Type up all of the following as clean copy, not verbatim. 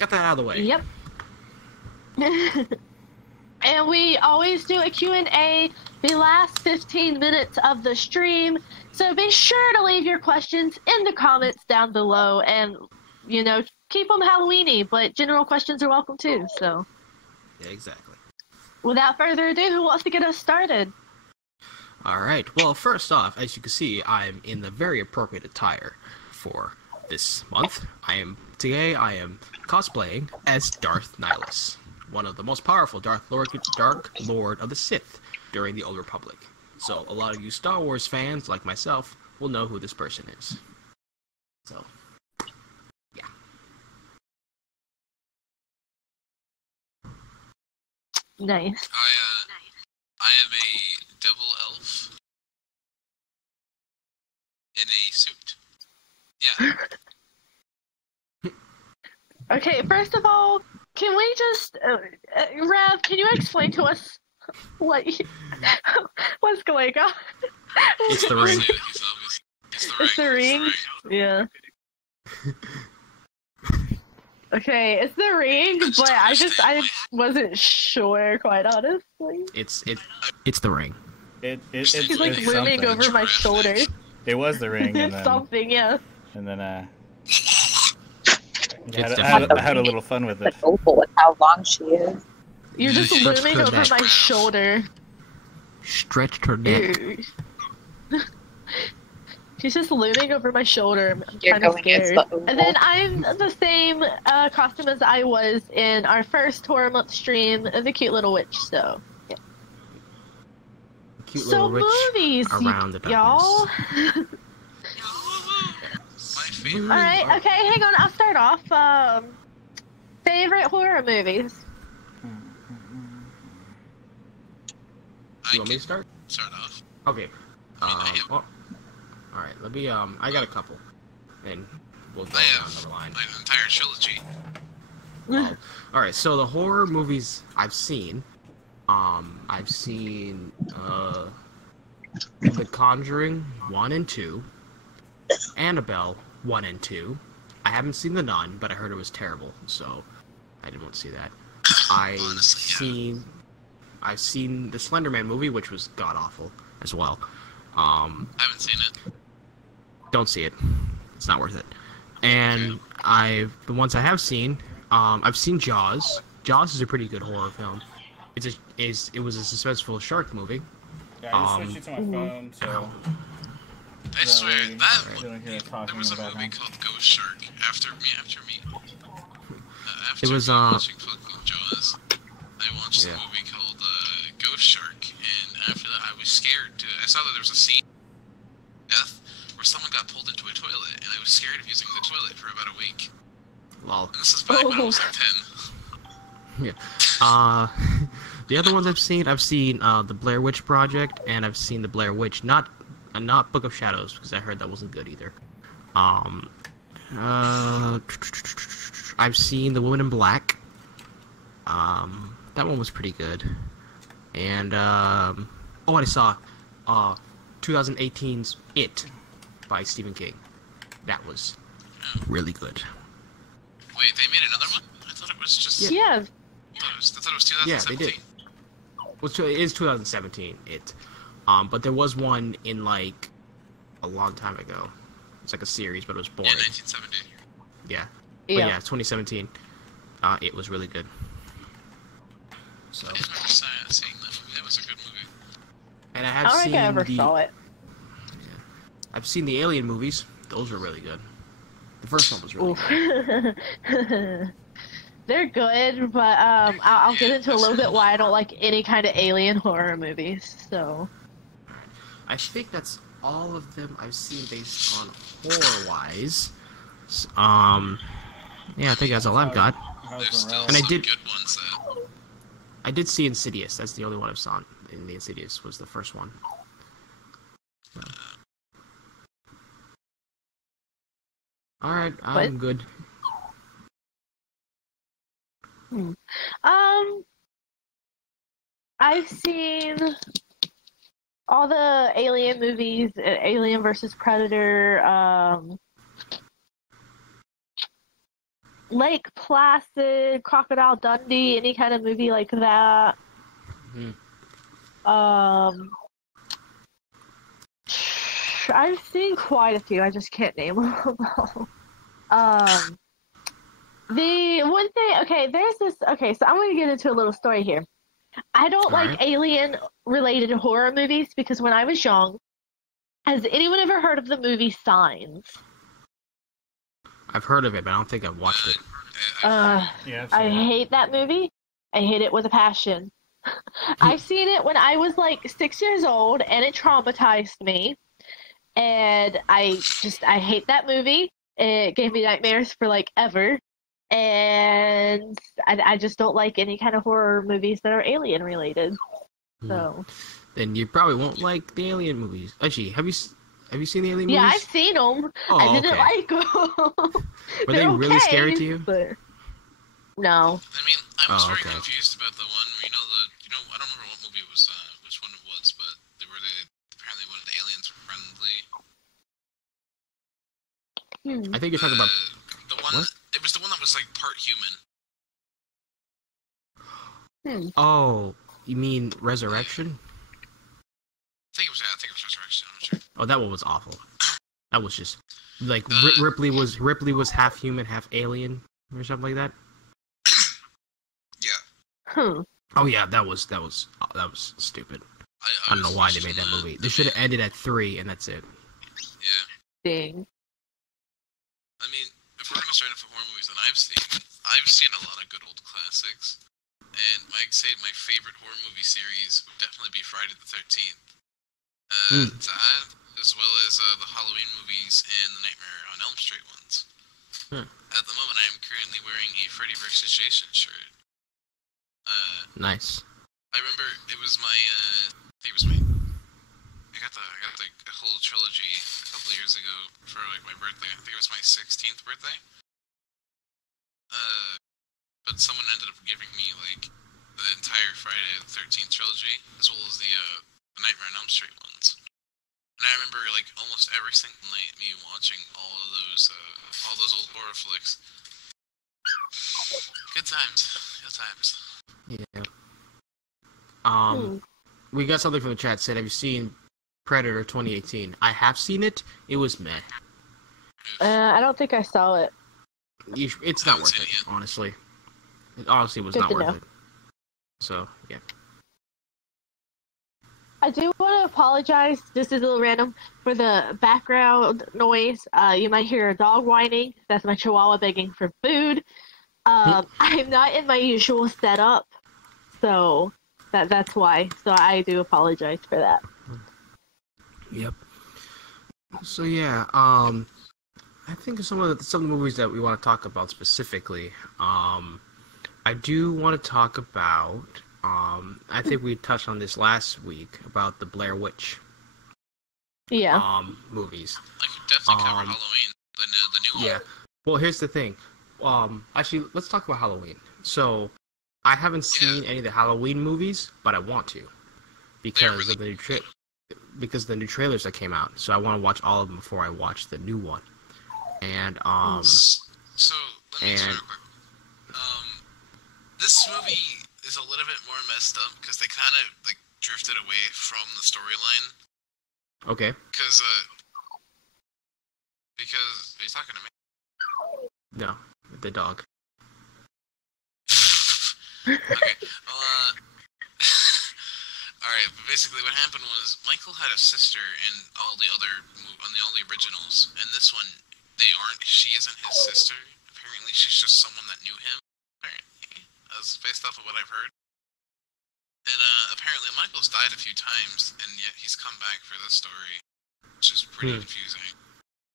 Got that out of the way. Yep. And we always do a Q&A the last 15 minutes of the stream. So be sure to leave your questions in the comments down below and, you know, keep them Halloweeny, but general questions are welcome too, so. Yeah, exactly. Without further ado, who wants to get us started? Alright, well, first off, as you can see, I'm in the very appropriate attire for this month. Today I am cosplaying as Darth Nihilus, one of the most powerful Dark Lord of the Sith during the Old Republic. So a lot of you Star Wars fans, like myself, will know who this person is. So, yeah. Nice. I am a double elf in a suit. Yeah. Okay, first of all, can we just, Rev, can you explain to us what's going on? It's the ring. It's the ring? Yeah. Okay, it's the ring, but I wasn't sure, quite honestly. It's the ring. It's He's like looming something. over my shoulder. It was the ring, and It's then, something, yeah. and then It's I had a little fun with it. Opal with how long she is. You're just Stretched looming her over neck. my shoulder. Stretched her neck. Ew. She's just looming over my shoulder. I'm You're kind of going against scared. the Opal. And then I'm the same costume as I was in our first Horror Month stream, the cute little witch, so. Yeah. Cute So little witch movies, around the y'all. darkness. My favorite. Alright, okay, hang on, I'll start off. Favorite horror movies? I You want me to can start? start off. Okay. I am- Well, all right. Let me. I got a couple, and we'll go I down have the line. an entire trilogy. All right. So the horror movies I've seen, I've seen The Conjuring 1 and 2, Annabelle 1 and 2. I haven't seen The Nun, but I heard it was terrible, so I didn't want to see that. Honestly, yeah. I've seen the Slender Man movie, which was god awful as well. I haven't seen it. Don't see it. It's not worth it. And the ones I have seen, I've seen Jaws. Jaws is a pretty good horror film. It was a suspenseful shark movie. Yeah, I just switched it to my phone, so I swear you that don't hear it there talking was a about movie it. called Ghost Shark after me. It was, watching fucking Jaws. I watched Yeah. a movie called Ghost Shark, and after that I was scared. I saw that there was a scene death where someone got pulled into a toilet, and I was scared of using the toilet for about a week. Lol. And this is back when I was like 10. Yeah. The other ones I've seen The Blair Witch Project, and I've seen The Blair Witch, not Book of Shadows, because I heard that wasn't good either. I've seen The Woman in Black. That one was pretty good. And I saw 2018's It by Stephen King. That was really good. Wait, they made another one? I thought it was just. Yeah. I thought it was Yeah, 2017. they did. Well, it is 2017. It, but there was one in like a long time ago. It's like a series, but it was boring. Yeah, 1970. Yeah. But Yeah. yeah, 2017. It was really good. So, I remember seeing that movie. That was a good movie. and I I have don't seen think I ever saw it. I've seen the Alien movies. Those were really good. The first one was really good. Oof. They're good, but I'll get into a little bit why I don't like any kind of alien horror movies. So. I think that's all of them I've seen based on horror-wise. Yeah, I think that's all I've got. There's still And I some did- good ones that. I did see Insidious. That's the only one I've saw. In the Insidious was the first one. So. All right, I'm good. I've seen all the Alien movies, Alien versus Predator, Lake Placid, Crocodile Dundee, any kind of movie like that. Mhm. I've seen quite a few. I just can't name them all. The one thing, okay, there's this. Okay, so I'm going to get into a little story here. I don't like Alright. alien-related horror movies because when I was young, has anyone ever heard of the movie Signs? I've heard of it, but I don't think I've watched it. Yeah, I've I seen it. hate that movie. I hate it with a passion. I've seen it when I was like 6 years old, and it traumatized me. And I hate that movie. It gave me nightmares for like ever. And I just don't like any kind of horror movies that are alien related. So Then you probably won't like the alien movies. Actually, have you seen the alien yeah, movies? I've seen them. Oh, I didn't okay. like them. Were they really scary to you? But no. I mean, I was Oh, very okay. confused about the one where I don't remember what movie it was, which one it was, but they apparently one of the aliens were friendly. I think you're talking about. The one What? it was the one that was like part human. Oh, you mean Resurrection? I think it was Resurrection. I'm not sure. Oh, that one was awful. That was just like The- Ripley was half human, half alien, or something like that. Yeah, Oh yeah, that was stupid. I don't know why they made that movie. They should have ended at 3, and that's it. Yeah, Dang. I mean, if we're gonna start off with horror movies, then I've seen a lot of good old classics, and I'd say my favorite horror movie series would definitely be Friday the 13th. That, as well as the Halloween movies and the Nightmare on Elm Street ones. At the moment, I am currently wearing a Freddy vs. Jason shirt. Nice. I remember it was my, I got the whole trilogy a couple of years ago for like my birthday. I think it was my 16th birthday. But someone ended up giving me like the entire Friday the 13th trilogy, as well as the Nightmare on Elm Street ones. And I remember like almost every single night me watching all those old horror flicks. Good times. Good times. Yeah. We got something from the chat. Said, have you seen Predator 2018? I have seen it. It was meh. I don't think I saw it. It's not worth it, honestly. It honestly was Good not to worth know. it. So yeah. I do want to apologize. This is a little random for the background noise. You might hear a dog whining. That's my chihuahua begging for food. I'm not in my usual setup, so that's why. So I do apologize for that. Yep. So yeah, I think some of the movies that we want to talk about specifically. I do want to talk about. I think we touched on this last week about the Blair Witch. Yeah. Movies. I could definitely cover Halloween, the new Yeah. one. Well, here's the thing. Actually, let's talk about Halloween. So, I haven't seen any of the Halloween movies, but I want to because of the new trailers that came out. So I want to watch all of them before I watch the new one. And So let me start real quick. This movie is a little bit more messed up because they kind of like drifted away from the storyline. Okay. Because are you talking to me? No, the dog. Okay. Well, all right. But basically, what happened was Michael had a sister in all the originals. In this one, they aren't. She isn't his sister. Apparently, she's just someone that knew him. Apparently, that's based off of what I've heard. And apparently, Michael's died a few times, and yet he's come back for this story, which is pretty confusing.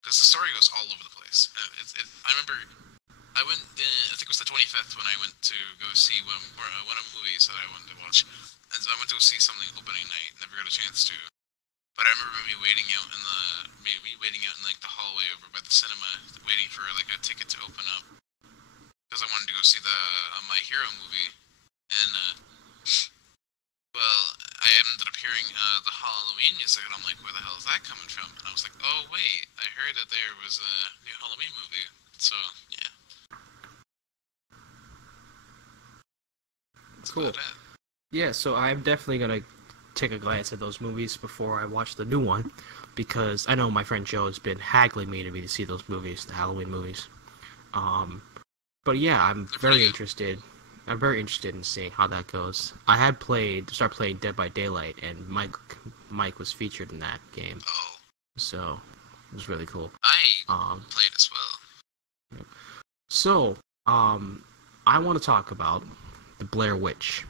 Because the story goes all over the place. I remember I went. I think it was the 25th when I went to go see one of the movies that I wanted to watch. And so I went to go see something opening night. Never got a chance to. But I remember me waiting out in like the hallway over by the cinema, waiting for like a ticket to open up because I wanted to go see the My Hero movie. And well, I ended up hearing the Halloween music, and I'm like, where the hell is that coming from? And I was like, oh wait, I heard that there was a new Halloween movie. So yeah. cool. Yeah, so I'm definitely gonna take a glance at those movies before I watch the new one, because I know my friend Joe has been haggling me to see those movies, the Halloween movies. But yeah, I'm very interested. I'm very interested in seeing how that goes. I had started playing Dead by Daylight, and Mike was featured in that game. Oh. So it was really cool. I played as well. So, I want to talk about the Blair Witch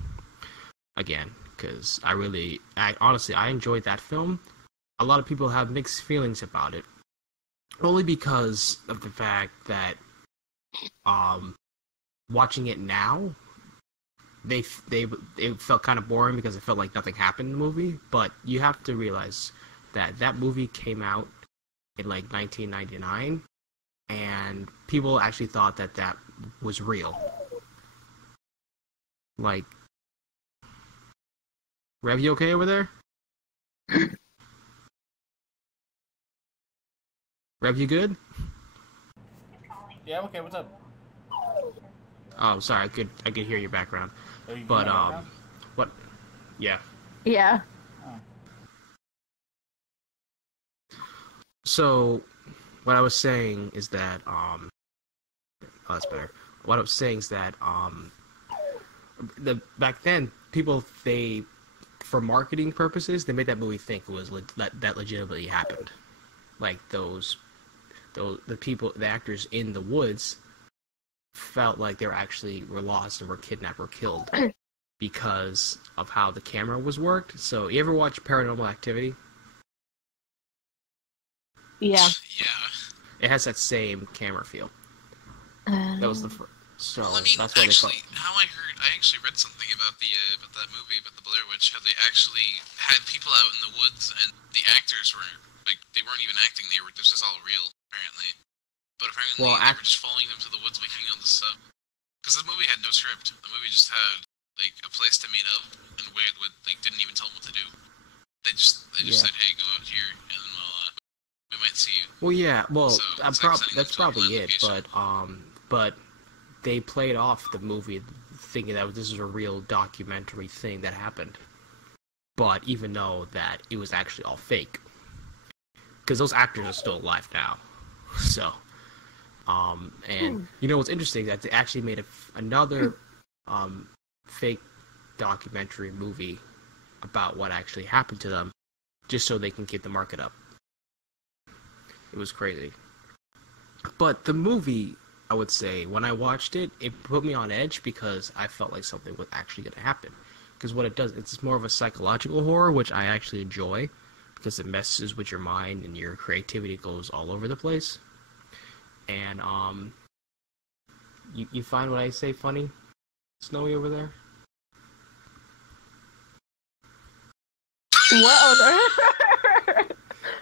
again, because honestly, I enjoyed that film. A lot of people have mixed feelings about it, only because of the fact that, watching it now, it felt kind of boring because it felt like nothing happened in the movie. But you have to realize that movie came out in like 1999, and people actually thought that was real. Like, Rev, you okay over there? Rev, you good? Yeah, okay, what's up? Oh, sorry, I could hear your background. Oh, you But, right what? Yeah. Yeah. Oh. So, what I was saying is that, oh, that's better. What I was saying is that, back then, people, for marketing purposes, they made that movie think it was that legitimately happened. Like, the actors in the woods felt like they were lost and were kidnapped or killed because of how the camera was worked. So, you ever watch Paranormal Activity? Yeah. Yeah. It has that same camera feel. That was the first. So, Well, I mean, that's what actually, I actually read something about that movie, about the Blair Witch, how they actually had people out in the woods, and the actors they weren't even acting, this was all real, apparently. But apparently, they were just following them to the woods, making all this stuff. Because the movie had no script. The movie just had, a place to meet up, and didn't even tell them what to do. They just said, hey, go out here, and then we might see you. Well, yeah, So, that's probably it, but they played off the movie thinking that this is a real documentary thing that happened. But even though that it was actually all fake. Because those actors are still alive now. So, and you know what's interesting, that they actually made another fake documentary movie about what actually happened to them, just so they can get the market up. It was crazy. But the movie, I would say, when I watched it, it put me on edge because I felt like something was actually going to happen. Because what it does, it's more of a psychological horror, which I actually enjoy, because it messes with your mind and your creativity goes all over the place. And, you find what I say funny, Snowy, over there? What on earth?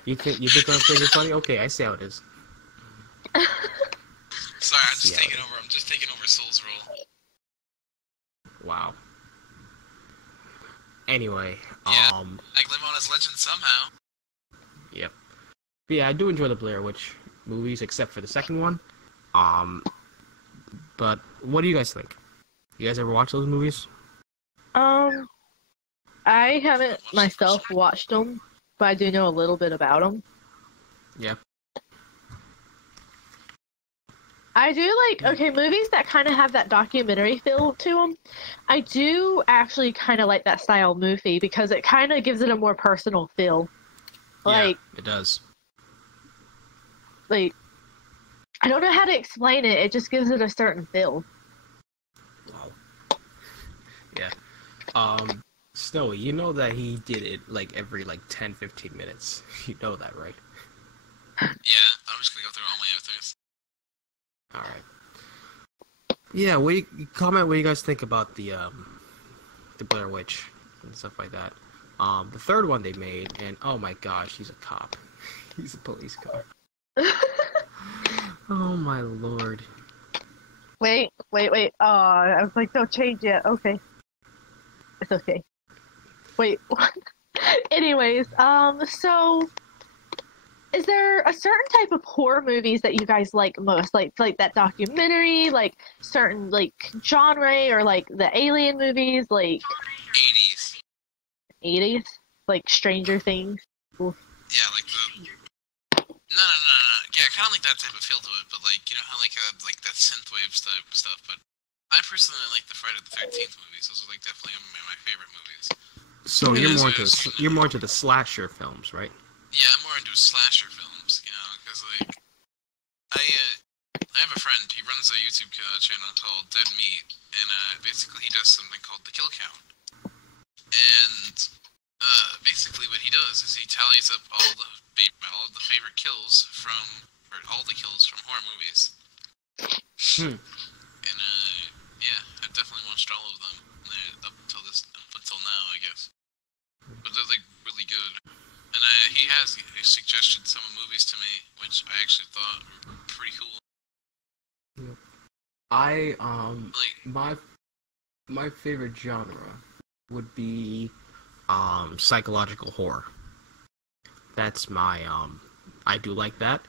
You think what I'm saying is funny? Okay, I see how it is. Sorry, I'm just taking over. I'm just taking over Soul's role. Wow. Anyway, yeah, I live on as legend somehow. Yep. But yeah, I do enjoy the Blair Witch movies, except for the second one. But what do you guys think? You guys ever watch those movies? I haven't myself watched them, but I do know a little bit about them. Yeah. I do movies that kind of have that documentary feel to them. I do actually kind of like that style of movie because it kind of gives it a more personal feel. Yeah, it does. I don't know how to explain it. It just gives it a certain feel. Wow. Yeah. Snowy, you know that he did it every 10, 15 minutes. You know that, right? Yeah, I'm just gonna go through all my avatars. Alright. Yeah, comment what you guys think about the Blair Witch and stuff like that. The third one they made, and oh my gosh, he's a cop. He's a police car. Oh my lord. Wait. Oh, I was like, don't change yet. Okay. It's okay. Wait, what? Anyways, so is there a certain type of horror movies that you guys like most? Like that documentary, like certain like genre, or like the alien movies, like 80s. 80s, like Stranger Things. Oof. Yeah, like the. No. Yeah, kind of like that type of feel to it, but like, you know how like that synthwave type stuff. But I personally like the Friday the 13th movies. Those are like definitely my favorite movies. So It you're more into the slasher films, right? Yeah, I'm more into slasher films, you know, because like I have a friend. He runs a YouTube channel called Dead Meat, and basically he does something called the Kill Count. And basically what he does is he tallies up all the favorite kills from, or all the kills from horror movies. Hmm. And yeah, I've definitely watched all of them up until now, I guess. But they're like really good. And he suggested some movies to me, which I actually thought were pretty cool. My favorite genre would be psychological horror. That's my I do like that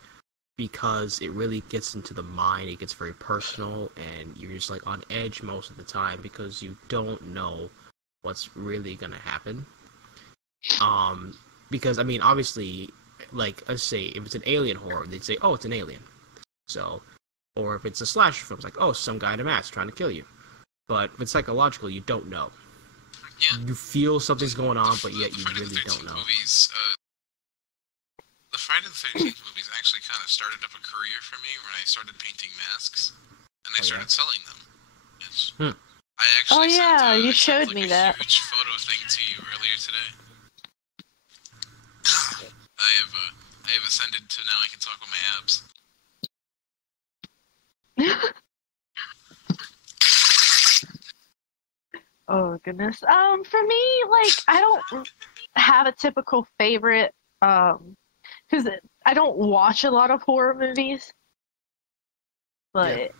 because it really gets into the mind. It gets very personal, and you're just like on edge most of the time because you don't know what's really gonna happen. Because I mean, obviously, like let's say if it's an alien horror, they'd say, "Oh, it's an alien." So, or if it's a slasher film, it's like, "Oh, some guy in a mask trying to kill you." But if it's psychological, you don't know. Yeah. You feel something's going on, but yet you really don't know. Movies, the Friday the 13th movies actually kind of started up a career for me when I started painting masks, and I started selling them. I actually you sent, showed like, me a that. huge photo thing to you earlier today. I have ascended to now I can talk with my abs. Oh goodness. For me, like I don't have a typical favorite. Because I don't watch a lot of horror movies. But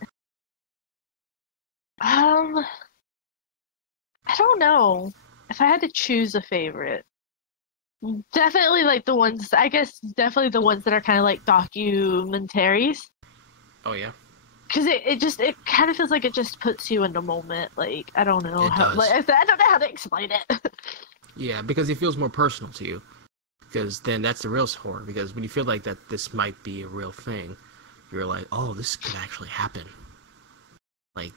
I don't know if I had to choose a favorite. Definitely like the ones. I guess definitely the ones that are kind of like documentaries. Oh yeah. Because it kind of feels like it just puts you in the moment. Like I don't know how. Does. Like I don't know how to explain it. Yeah, because it feels more personal to you. Because then that's the real horror. Because when you feel like that this might be a real thing, you're like, oh, this could actually happen. Like,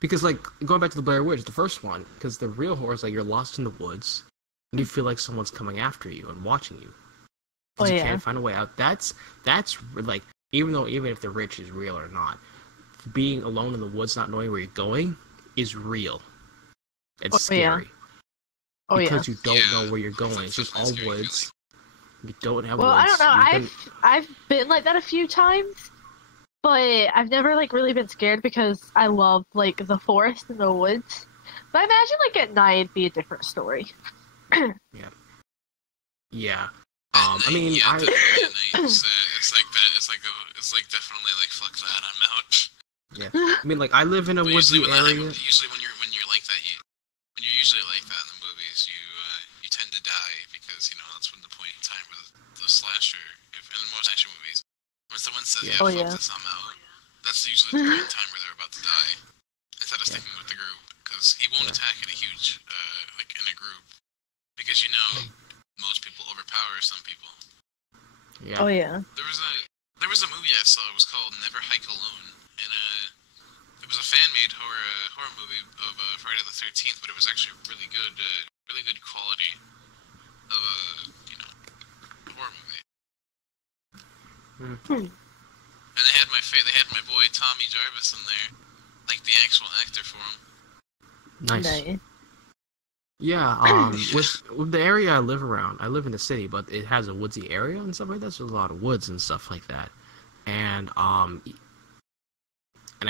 because like going back to the Blair Witch, the first one, because the real horror is like you're lost in the woods and you feel like someone's coming after you and watching you. Because you can't find a way out. That's like even if the rich is real or not, being alone in the woods, not knowing where you're going, is real. It's scary. Because you don't know where you're going. It's just all woods. You don't have well, woods. I don't know. I've been like that a few times, but I've never like really been scared because I love like the forest and the woods. But I imagine like at night it'd be a different story. Yeah. I mean, definitely at night, it's like that. It's like definitely like fuck that. I'm out. Yeah. I mean, like I live in a woodsy area. Usually when you're like that, when you're usually like that in the movies, you tend to die because you know that's when the point in time where the slasher, if in most action movies, when someone says, "Yeah, fuck this, I'm out," that's usually the point in time where they're about to die. Instead of sticking with the group, because he won't attack in a huge like in a group, because you know most people overpower some people. Yeah. Oh yeah. There was a movie I saw. It was called Never Hike Alone, and it was a fan-made horror movie of Friday the 13th, but it was actually really good quality of a horror movie. And they had my boy Tommy Jarvis in there, like the actual actor for him. Nice. Yeah, with the area I live around, I live in the city, but it has a woodsy area and stuff like that. So there's a lot of woods and stuff like that, and I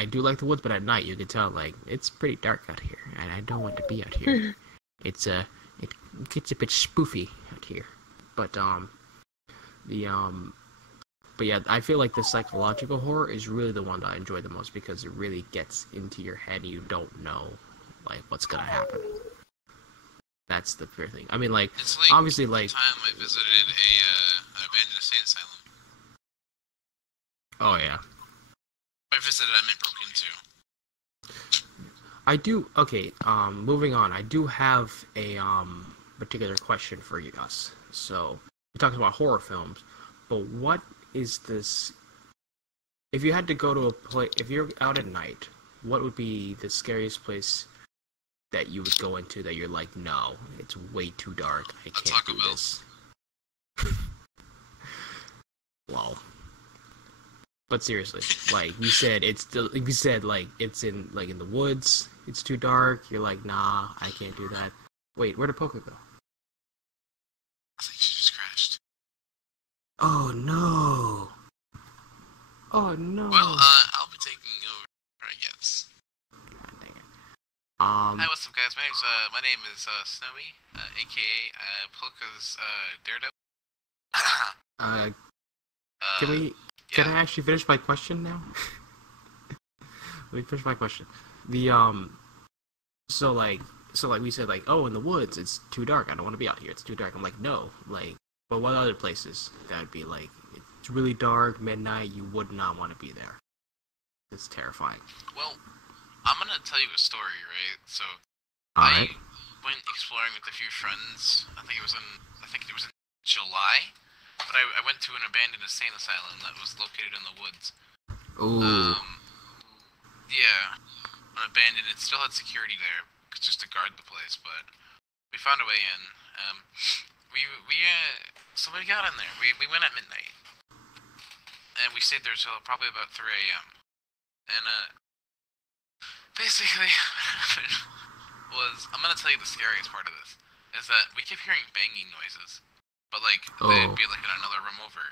do like the woods, but at night you can tell like it's pretty dark out here, and I don't want to be out here. It gets a bit spoofy out here, but yeah, I feel like the psychological horror is really the one that I enjoy the most because it really gets into your head and you don't know like what's gonna happen. That's the fair thing. I mean, like, it's like obviously, like the time I visited a abandoned insane asylum. Oh yeah. By visited, I meant broke into. I do. Okay. Moving on. I do have a particular question for you guys. So we talked about horror films, but what is this? If you had to go to a place, if you're out at night, what would be the scariest place that you would go into that you're like, no, it's way too dark. I can't Taco do Bell. this. Wow. But seriously, like you said, like it's in the woods. It's too dark. You're like, nah, I can't do that. Wait, where did Poker go? I think she just crashed. Oh no. Oh no. Well, I'll be taking over, I guess. God dang it. Hi, what's up, guys? My name is Snowy, aka Polka's Daredevil. Can we? Yeah. Can I actually finish my question now? Let me finish my question. The so like we said, like, oh, in the woods it's too dark. I don't want to be out here. It's too dark. I'm like, no, like, but what other places that would be like it's really dark, midnight? You would not want to be there. It's terrifying. Well, I'm gonna tell you a story, right? So, All I right. went exploring with a few friends. I think it was in July. But I went to an abandoned insane asylum that was located in the woods. Ooh. Yeah, an abandoned. It still had security there, just to guard the place. But we found a way in. So we got in there. We went at midnight, and we stayed there till probably about 3 a.m. And basically, what happened was, I'm gonna tell you the scariest part of this is that we kept hearing banging noises. But, like, they'd be, like, in another room over.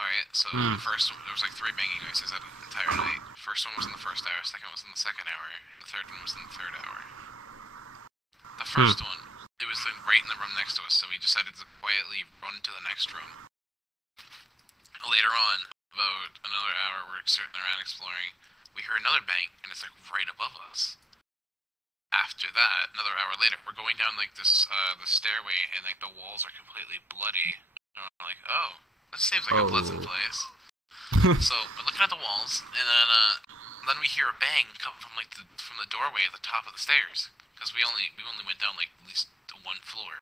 Alright, so the first one, there was, like, 3 banging noises that entire night. First one was in the first hour, second one was in the second hour, the third one was in the third hour. The first one, it was right in the room next to us, so we decided to quietly run to the next room. Later on, about another hour, we're sitting around exploring, we hear another bang, and it's, like, right above us. After that, another hour later, we're going down like this the stairway, and like the walls are completely bloody. And I'm like, oh, that seems like a pleasant place. So we're looking at the walls, and then we hear a bang come from like from the doorway at the top of the stairs, because we only went down like at least to 1 floor.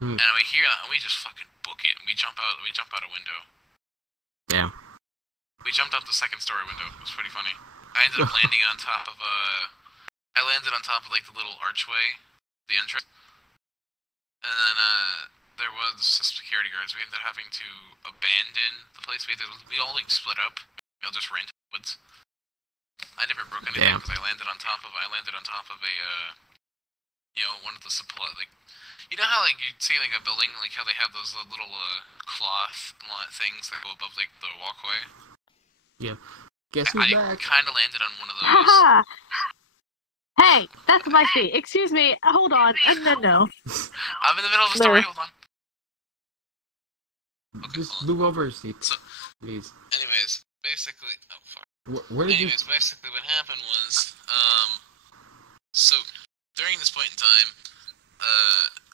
And we hear that, and we just fucking book it, and we jump out a window. Yeah. We jumped out the second story window. It was pretty funny. I ended up landing on top of like the little archway, the entrance, and then there was security guards. We ended up having to abandon the place. We all like split up. We all just ran to the woods. I never broke anything because I landed on top of a one of the supply, like, you know how like you see like a building, like how they have those little cloth things that go above like the walkway. Yeah. Guess who's I back? kind of landed on one of those. Haha! Hey, that's my seat. Excuse me. Hold on. No. I'm in the middle of a story. Hold on. Okay, Just move over a seat, please. Anyways, basically, oh fuck. Basically, what happened was, so during this point in time,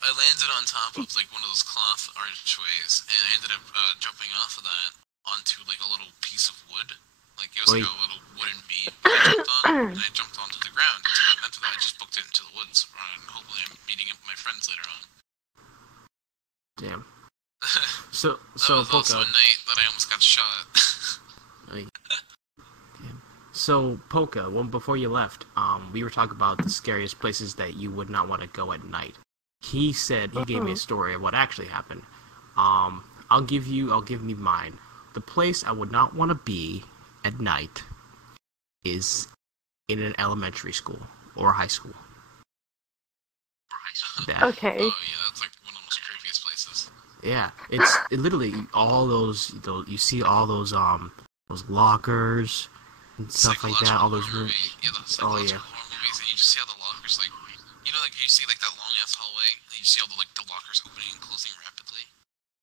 I landed on top of like one of those cloth archways, and I ended up jumping off of that onto like a little piece of wood. Like, it was like a little wooden beam I jumped on, and I jumped onto the ground. So after that, I just booked it into the woods, and hopefully I'm meeting up with my friends later on. Damn. So that was also a night that I almost got shot. So, Polka, before you left, we were talking about the scariest places that you would not want to go at night. He gave me a story of what actually happened. I'll give me mine. The place I would not want to be at night is in an elementary school or high school. Okay. Oh yeah, that's like one of the most creepiest places. Yeah, it literally all those you see all those lockers and stuff like that. All those rooms. Yeah, those movies, and you just see all the lockers, like, you know, like you see like that long ass hallway, and you see all the lockers opening and closing rapidly.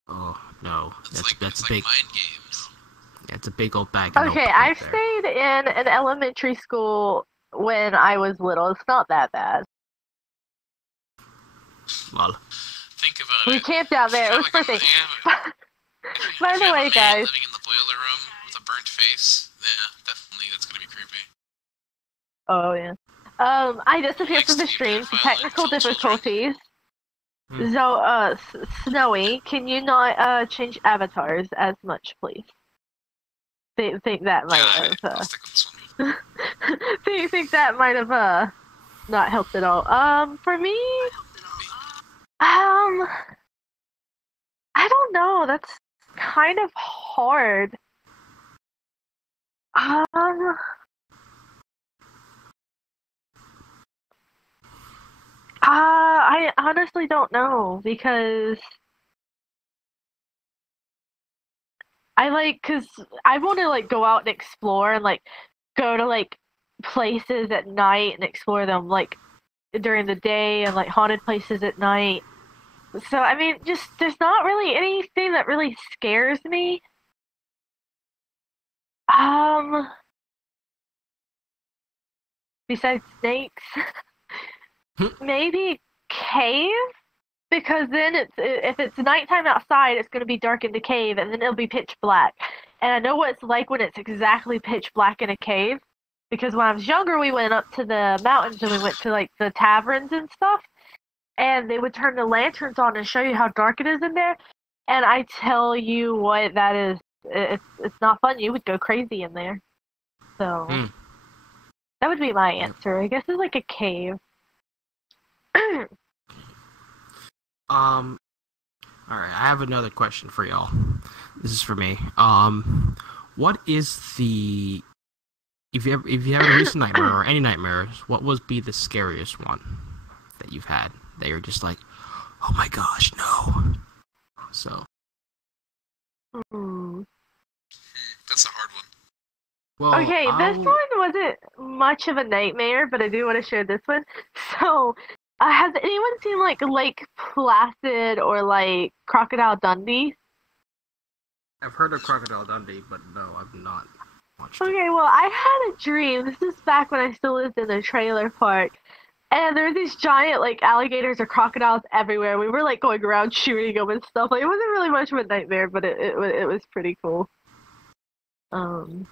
Oh no, that's like big. mind games. Yeah, it's a big old bag. Okay, I stayed in an elementary school when I was little. It's not that bad. Well, think about we it. camped out there. It was perfect. By the way, guys. Living in the boiler room with a the burnt face, yeah, definitely that's gonna be creepy. Oh yeah. I disappeared from the stream to technical difficulties. So, Snowy, can you not change avatars as much, please? Think that might have I'll stick with this one. think that might have not helped at all. For me, I don't know. That's kind of hard. I honestly don't know because cause I want to like go out and explore and like go to like places at night and explore them like during the day and like haunted places at night. So I mean, just there's not really anything that really scares me. Um, besides snakes, maybe cave because then if it's nighttime outside, it's going to be dark in the cave and then it'll be pitch black. And I know what it's like when it's exactly pitch black in a cave because when I was younger, we went up to the mountains and we went to like the taverns and stuff. And they would turn the lanterns on and show you how dark it is in there. And I tell you what, that is, it's not fun. You would go crazy in there. So that would be my answer. I guess it's like a cave. All right, I have another question for y'all. This is for me. What is the if you have a recent nightmare or any nightmares, what would be the scariest one that you've had? That you're just like, oh my gosh, no. So. That's a hard one. Well, okay, this one wasn't much of a nightmare, but I do want to share this one. So, has anyone seen like Lake Placid or like Crocodile Dundee? I've heard of Crocodile Dundee, but no, I've not watched it. Okay, well, I had a dream. This is back when I still lived in a trailer park. And there were these giant, like, alligators or crocodiles everywhere. We were, like, going around shooting them and stuff. Like, it wasn't really much of a nightmare, but it was pretty cool. I don't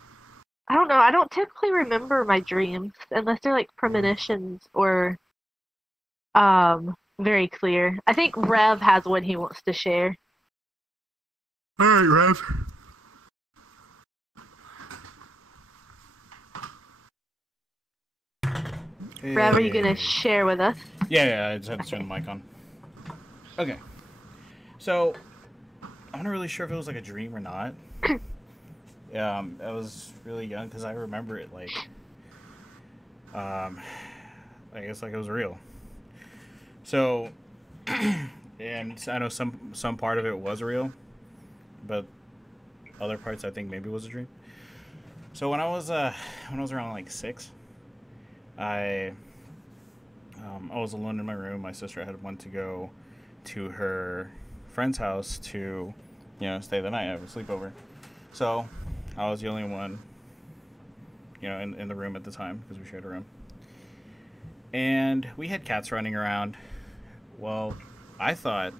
know. I don't typically remember my dreams unless they're, like, premonitions or, very clear. I think Rev has one he wants to share. All right, Rev. Rev, are you going to share with us? Yeah, I just had to turn the mic on. Okay. So, I'm not really sure if it was like a dream or not. I was really young because I remember it like, I guess like it was real. So, and I know some part of it was real, but other parts I think maybe was a dream. So when I was around like 6, I was alone in my room. My sister had went to go to her friend's house to, stay the night, have a sleepover. So I was the only one, in the room at the time because we shared a room. And we had cats running around. Well, I thought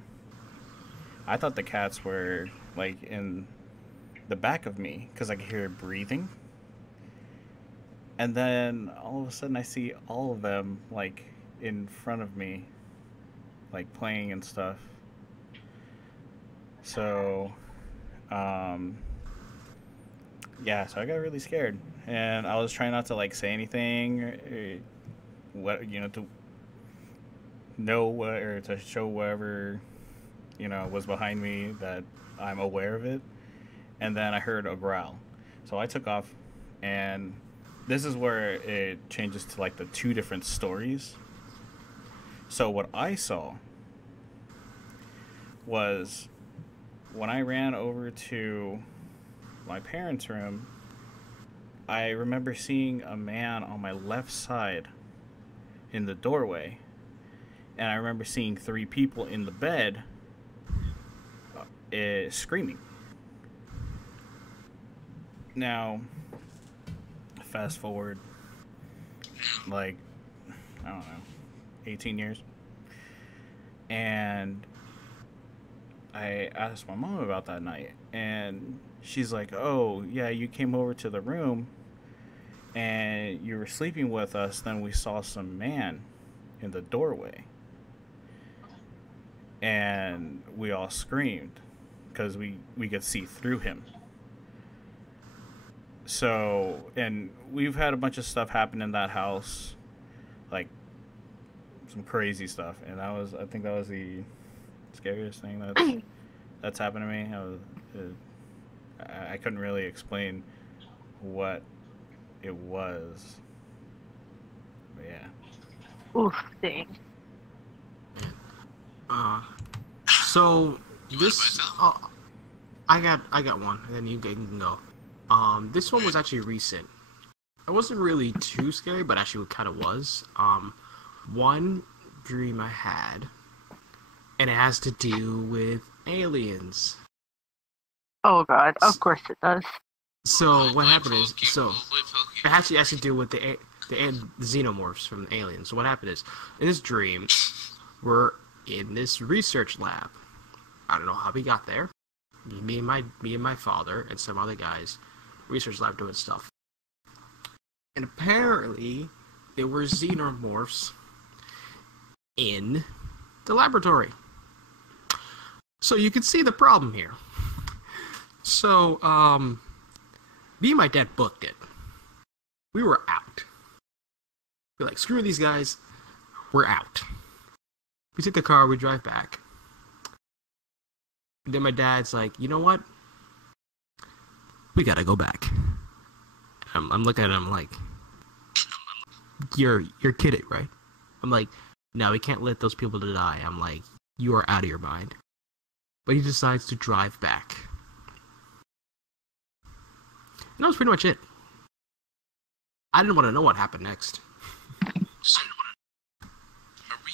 the cats were like in the back of me because I could hear breathing. And then all of a sudden I see all of them like in front of me, like playing and stuff. So, yeah, so I got really scared. And I was trying not to like say anything, to know or to show whatever, was behind me that I'm aware of it. And then I heard a growl. So I took off, and this is where it changes to like the 2 different stories. So what I saw was when I ran over to my parents' room, I remember seeing a man on my left side in the doorway. And I remember seeing 3 people in the bed screaming. Now, fast forward, like, I don't know, 18 years. And I asked my mom about that night. And she's like, "Oh, yeah, you came over to the room and you were sleeping with us. Then we saw some man in the doorway, and we all screamed because we could see through him." So, and we've had a bunch of stuff happen in that house, like some crazy stuff, and I think that was the scariest thing that's happened to me. I couldn't really explain what it was, but yeah. Oof, dang. So You want this, to buy I got one, and then you can go. This one was actually recent. It wasn't really too scary, but actually it kind of was. One dream I had, and it has to do with aliens. Oh god, of course it does. So what happened is, We'll play Pokey. it actually has to do with the xenomorphs from the aliens. So what happened is, in this dream, we're in this research lab. I don't know how we got there. Me and my father and some other guys, research lab doing stuff. And apparently, there were xenomorphs in the laboratory. So you can see the problem here. So, me and my dad booked it. We were out. We're like, screw these guys. We're out. We take the car, we drive back. And then my dad's like, you know what? We gotta go back. I'm looking at him like, you're kidding, right? I'm like, no, we can't let those people die. I'm like, you are out of your mind. But he decides to drive back. And that was pretty much it. I didn't want to know what happened next. So, are we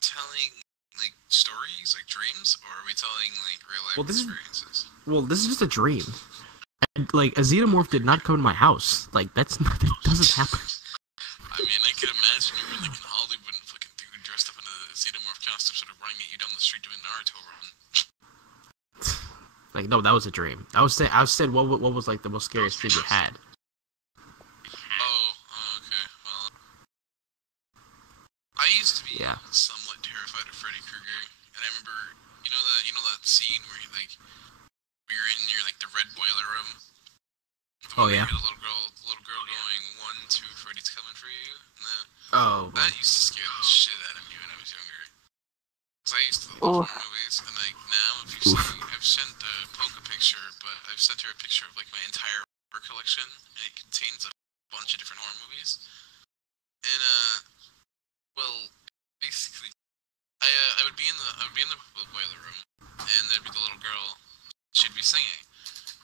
telling like stories, like dreams, or are we telling like real life experiences? This is just a dream. Like, a xenomorph did not come to my house. Like, that doesn't happen. I mean, I could imagine you were like in Hollywood and fucking dude dressed up in a xenomorph costume, sort of running at you down the street doing Naruto run. Like, no, that was a dream. I said what was like the most scariest dream you had. Oh, okay. Well, I used to be somewhat terrified of Freddy Krueger, and I remember, you know that scene where you're in your like the red boiler room. Oh yeah. The little girl going 1, 2, Freddy's coming for you. That used to scare the shit out of me when I was younger. Because I used to love horror movies, and like now, if you see, I've sent Poke a picture, but I've sent her a picture of like my entire horror collection, and it contains a bunch of different horror movies. And well, basically, I would be in the boiler room, and there'd be the little girl. She'd be singing,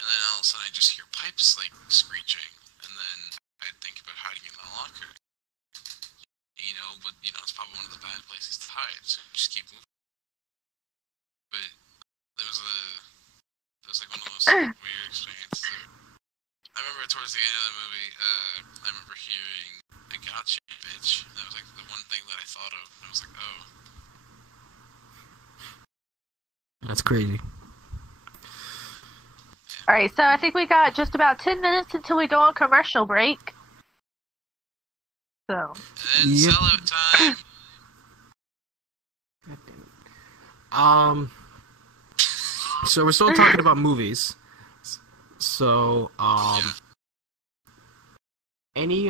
and then all of a sudden I'd just hear pipes like screeching, and then I'd think about hiding in the locker. But it's probably one of the bad places to hide, so just keep moving. But it was like one of those weird experiences. I remember towards the end of the movie, I remember hearing "I got you, bitch." And that was like the one thing that I thought of. I was like, oh. That's crazy. Alright, so I think we got just about 10 minutes until we go on commercial break. So. And then sellout time. God damn it. So we're still talking about movies. So, any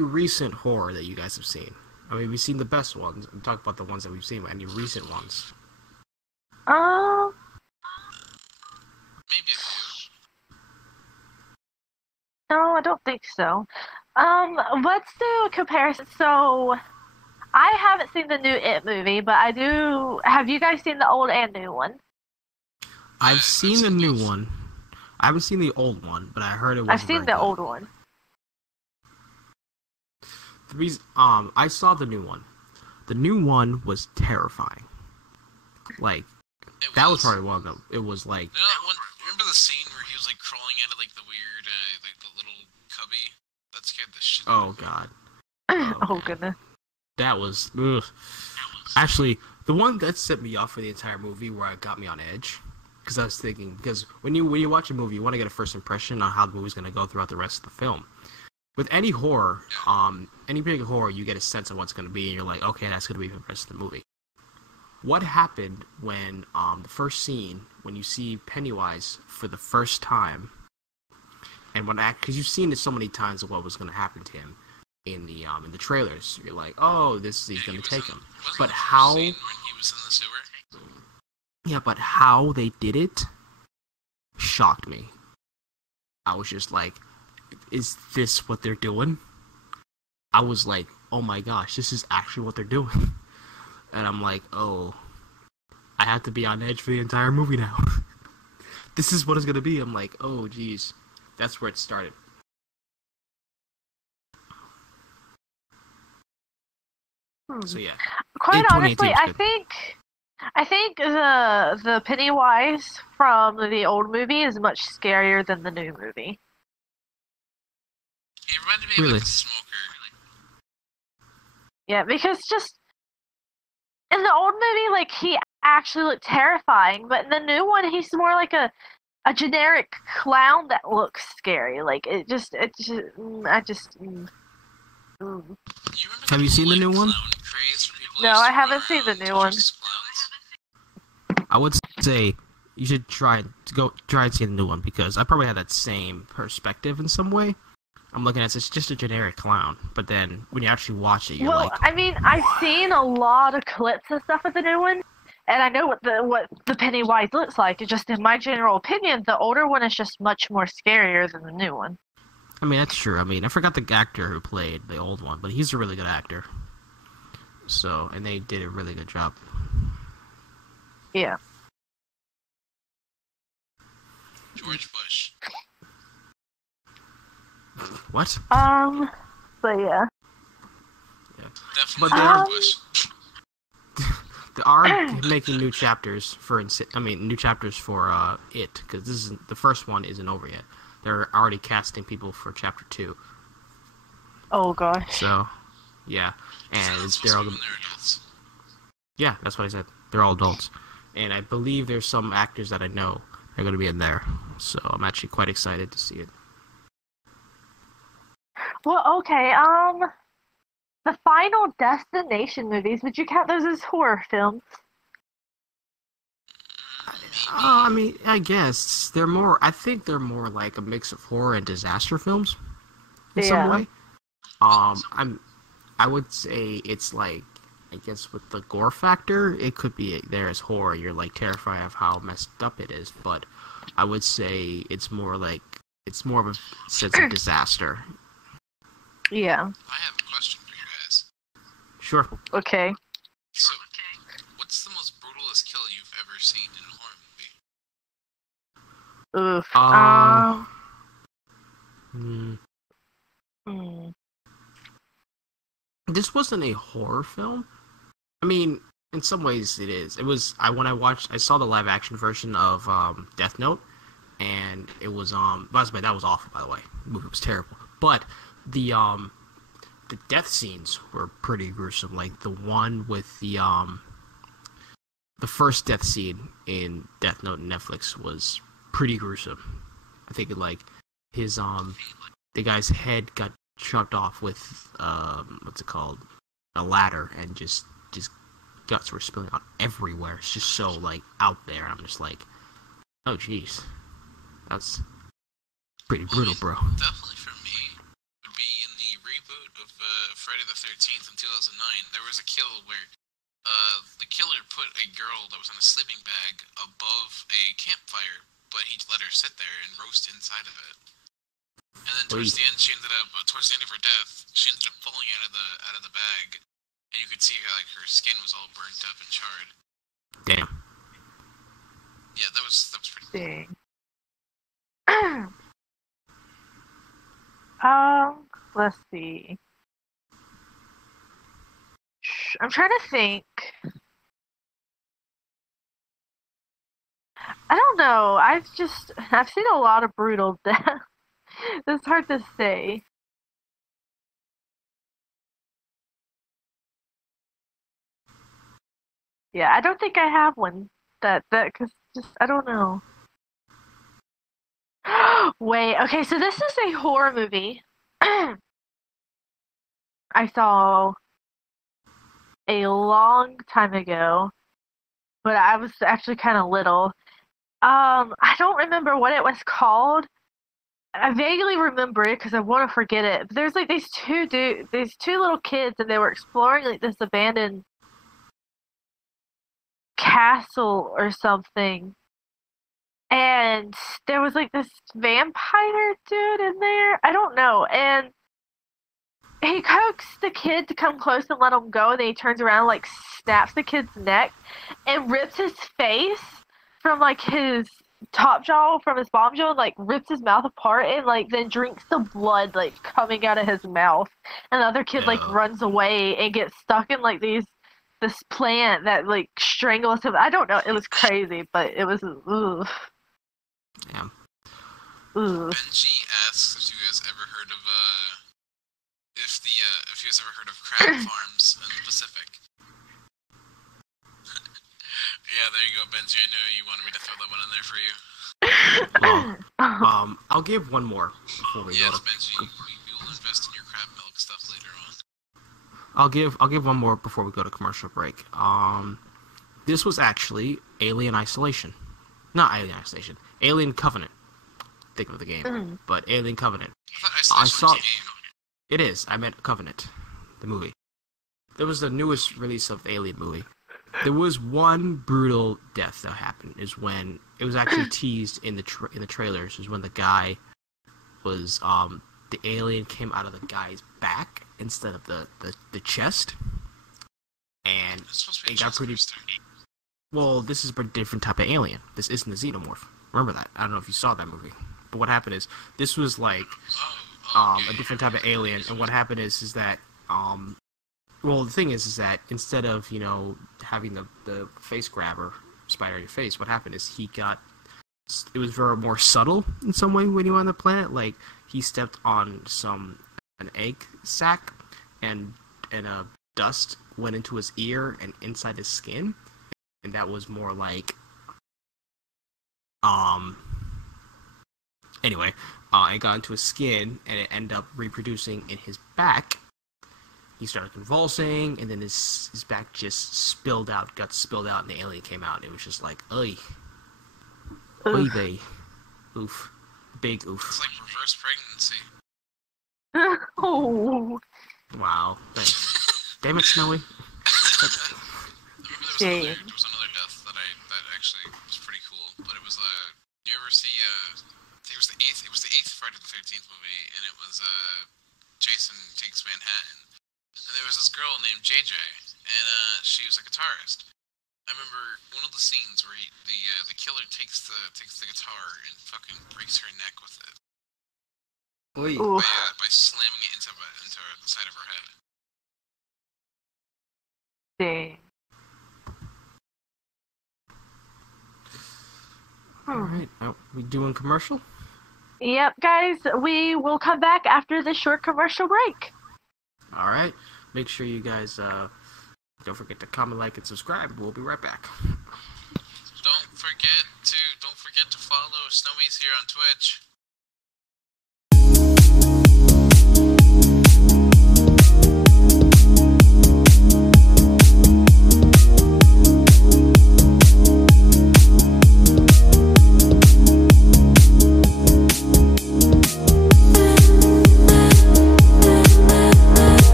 recent horror that you guys have seen? I mean, we've seen the best ones. I'm talking about the ones that we've seen, but any recent ones? Maybe a few. No, I don't think so. Let's do a comparison. So, I haven't seen the new It movie, but I do. Have you guys seen the old and new one? I've seen the new one. I haven't seen the old one, but I heard it was. I've seen the old one. The reason, I saw the new one. The new one was terrifying. Like, that was probably one of them. It was like. Remember the scene where he was like crawling out of like the weird, like the little cubby? That scared the shit out of me. God. Oh goodness. That was. Ugh. Actually, the one that set me off for the entire movie, where it got me on edge, because I was thinking, because when you watch a movie, you want to get a first impression on how the movie's going to go throughout the rest of the film. With any horror, any big horror, you get a sense of what's going to be, and you're like, okay, that's going to be the rest of the movie. What happened when the first scene, when you see Pennywise for the first time, and because you've seen it so many times of what was going to happen to him in the trailers, you're like, oh, he's going to take him. But how? When he was in the sewer. Yeah, but how they did it shocked me. I was just like, is this what they're doing? I was like, oh my gosh, this is actually what they're doing. And I'm like, oh, I have to be on edge for the entire movie now. This is what it's gonna be. I'm like, oh geez. That's where it started. So yeah. Quite honestly, 2018 was good. I think the Pennywise from the old movie is much scarier than the new movie. He reminded me Really? of like a smoker. Yeah, because just in the old movie, like, he actually looked terrifying, but in the new one, he's more like a generic clown that looks scary. Like, I just. You remember Have you seen the new one? clown craze where people No, used to I haven't run seen the around new one. dressed as clowns? I would say you should try and see the new one, because I probably had that same perspective in some way. I'm looking at it's just a generic clown, but then when you actually watch it, you're Well, like, I mean, I've seen a lot of clips and stuff of the new one, and I know what the Pennywise looks like. It's just, in my general opinion, the older one is just much more scarier than the new one. I mean, that's true. I mean, I forgot the actor who played the old one, but he's a really good actor. So, and they did a really good job. Yeah. George Bush. What? But yeah. Definitely But George Bush. They are making new chapters for new chapters for it, because the first one isn't over yet. They're already casting people for chapter 2. Oh gosh. So, yeah, So and that's they're all supposed to be when they're adults. yeah, that's what I said. They're all adults, and I believe there's some actors that I know are going to be in there. So I'm actually quite excited to see it. Well, okay. The Final Destination movies, would you count those as horror films? I mean, I guess they're more. I think they're more like a mix of horror and disaster films in some Yeah. way. I would say it's like, I guess with the gore factor, it could be there as horror. You're like terrified of how messed up it is, but I would say it's more of a sense of disaster. Yeah. I have a question for you guys. Sure. Okay. So, what's the most brutalest kill you've ever seen in a horror movie? Oof. Hmm. This wasn't a horror film. I mean, in some ways it is. It was. I saw the live action version of Death Note, and it was that was awful, by the way. The movie was terrible. But the death scenes were pretty gruesome. Like the one with the first death scene in Death Note and Netflix was pretty gruesome. I think the guy's head got chopped off with what's it called, a ladder, and just guts were spilling out everywhere. It's just so like out there. I'm just like, oh jeez, that's pretty brutal, bro. Definitely for me would be in the reboot of Friday the 13th in 2009. There was a kill where the killer put a girl that was in a sleeping bag above a campfire, but he let her sit there and roast inside of it. And then towards the end, towards the end of her death, she ended up falling out of the bag, and you could see her skin was all burnt up and charred. Damn. Yeah, that was pretty. Dang. Let's see. I'm trying to think. I don't know. I've seen a lot of brutal death. It's hard to say. Yeah, I don't think I have one that because just I don't know. Wait, okay, so this is a horror movie I saw a long time ago, but I was actually kind of little. I don't remember what it was called. I vaguely remember it because I want to forget it. But there's like these two little kids, and they were exploring like this abandoned castle or something. And there was like this vampire dude in there. I don't know. And he coaxed the kid to come close and let him go. And then he turns around, like snaps the kid's neck and rips his face from like his top jaw, from his bottom jaw, and like rips his mouth apart and like then drinks the blood like coming out of his mouth. And the other kid like runs away and gets stuck in like this plant that like strangles him. I don't know. It was crazy, but it was ugh. Yeah. Benji asks if you guys ever heard of if you guys ever heard of crab farms in the Pacific. Yeah, there you go, Benji. I know you wanted me to throw that one in there for you. I'll give one more before we go. Yes, Benji. We will invest in your crab milk stuff later on. I'll give one more before we go to commercial break. This was actually Alien Isolation. Not Alien Isolation. Alien Covenant. Think of the game. But Alien Covenant. I saw the game. It is. I meant Covenant. The movie. There was the newest release of the Alien movie. There was one brutal death that happened. Is when it was actually teased in the trailers. Is when the guy was the alien came out of the guy's back instead of the chest, and it got pretty. Well, this is a different type of alien. This isn't the xenomorph. Remember that? I don't know if you saw that movie. But what happened is this was like a different type of alien, and what happened is that well, the thing is that instead of, you know, having the face grabber spider in your face, what happened is it was very more subtle in some way when he went on the planet. Like, he stepped on an egg sac, and dust went into his ear and inside his skin, and that was more like, anyway, it got into his skin, and it ended up reproducing in his back. He started convulsing, and then his back just got spilled out, and the alien came out. And it was just like, oy vey. Oof. Big oof. It's like reverse pregnancy. Oh. Wow. Thanks. Damn it, Snowy. There was another death that actually was pretty cool, but it was you ever see it was the eighth Friday the 13th movie, and it was Jason Takes Manhattan. And there was this girl named JJ, and she was a guitarist. I remember one of the scenes where the killer takes the guitar and fucking breaks her neck with it. By slamming it into the side of her head. Dang. Alright, we doing commercial? Yep, guys, we will come back after this short commercial break. Alright, make sure you guys don't forget to comment, like, and subscribe. We'll be right back. Don't forget to follow Snowy's here on Twitch.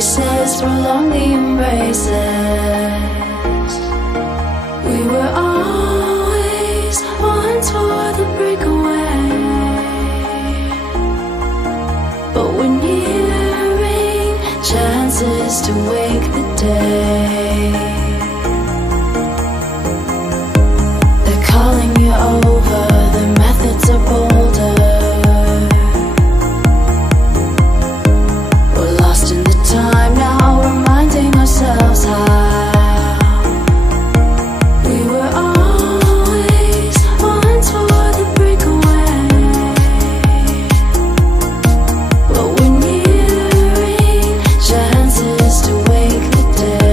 faces prolong the embraces. We were always one toward the breakaway, but we're nearing chances to wake the day. They're calling you over, the methods are bolder. We're lost in the time now, reminding ourselves how we were always one toward the breakaway, but we're nearing chances to wake the day.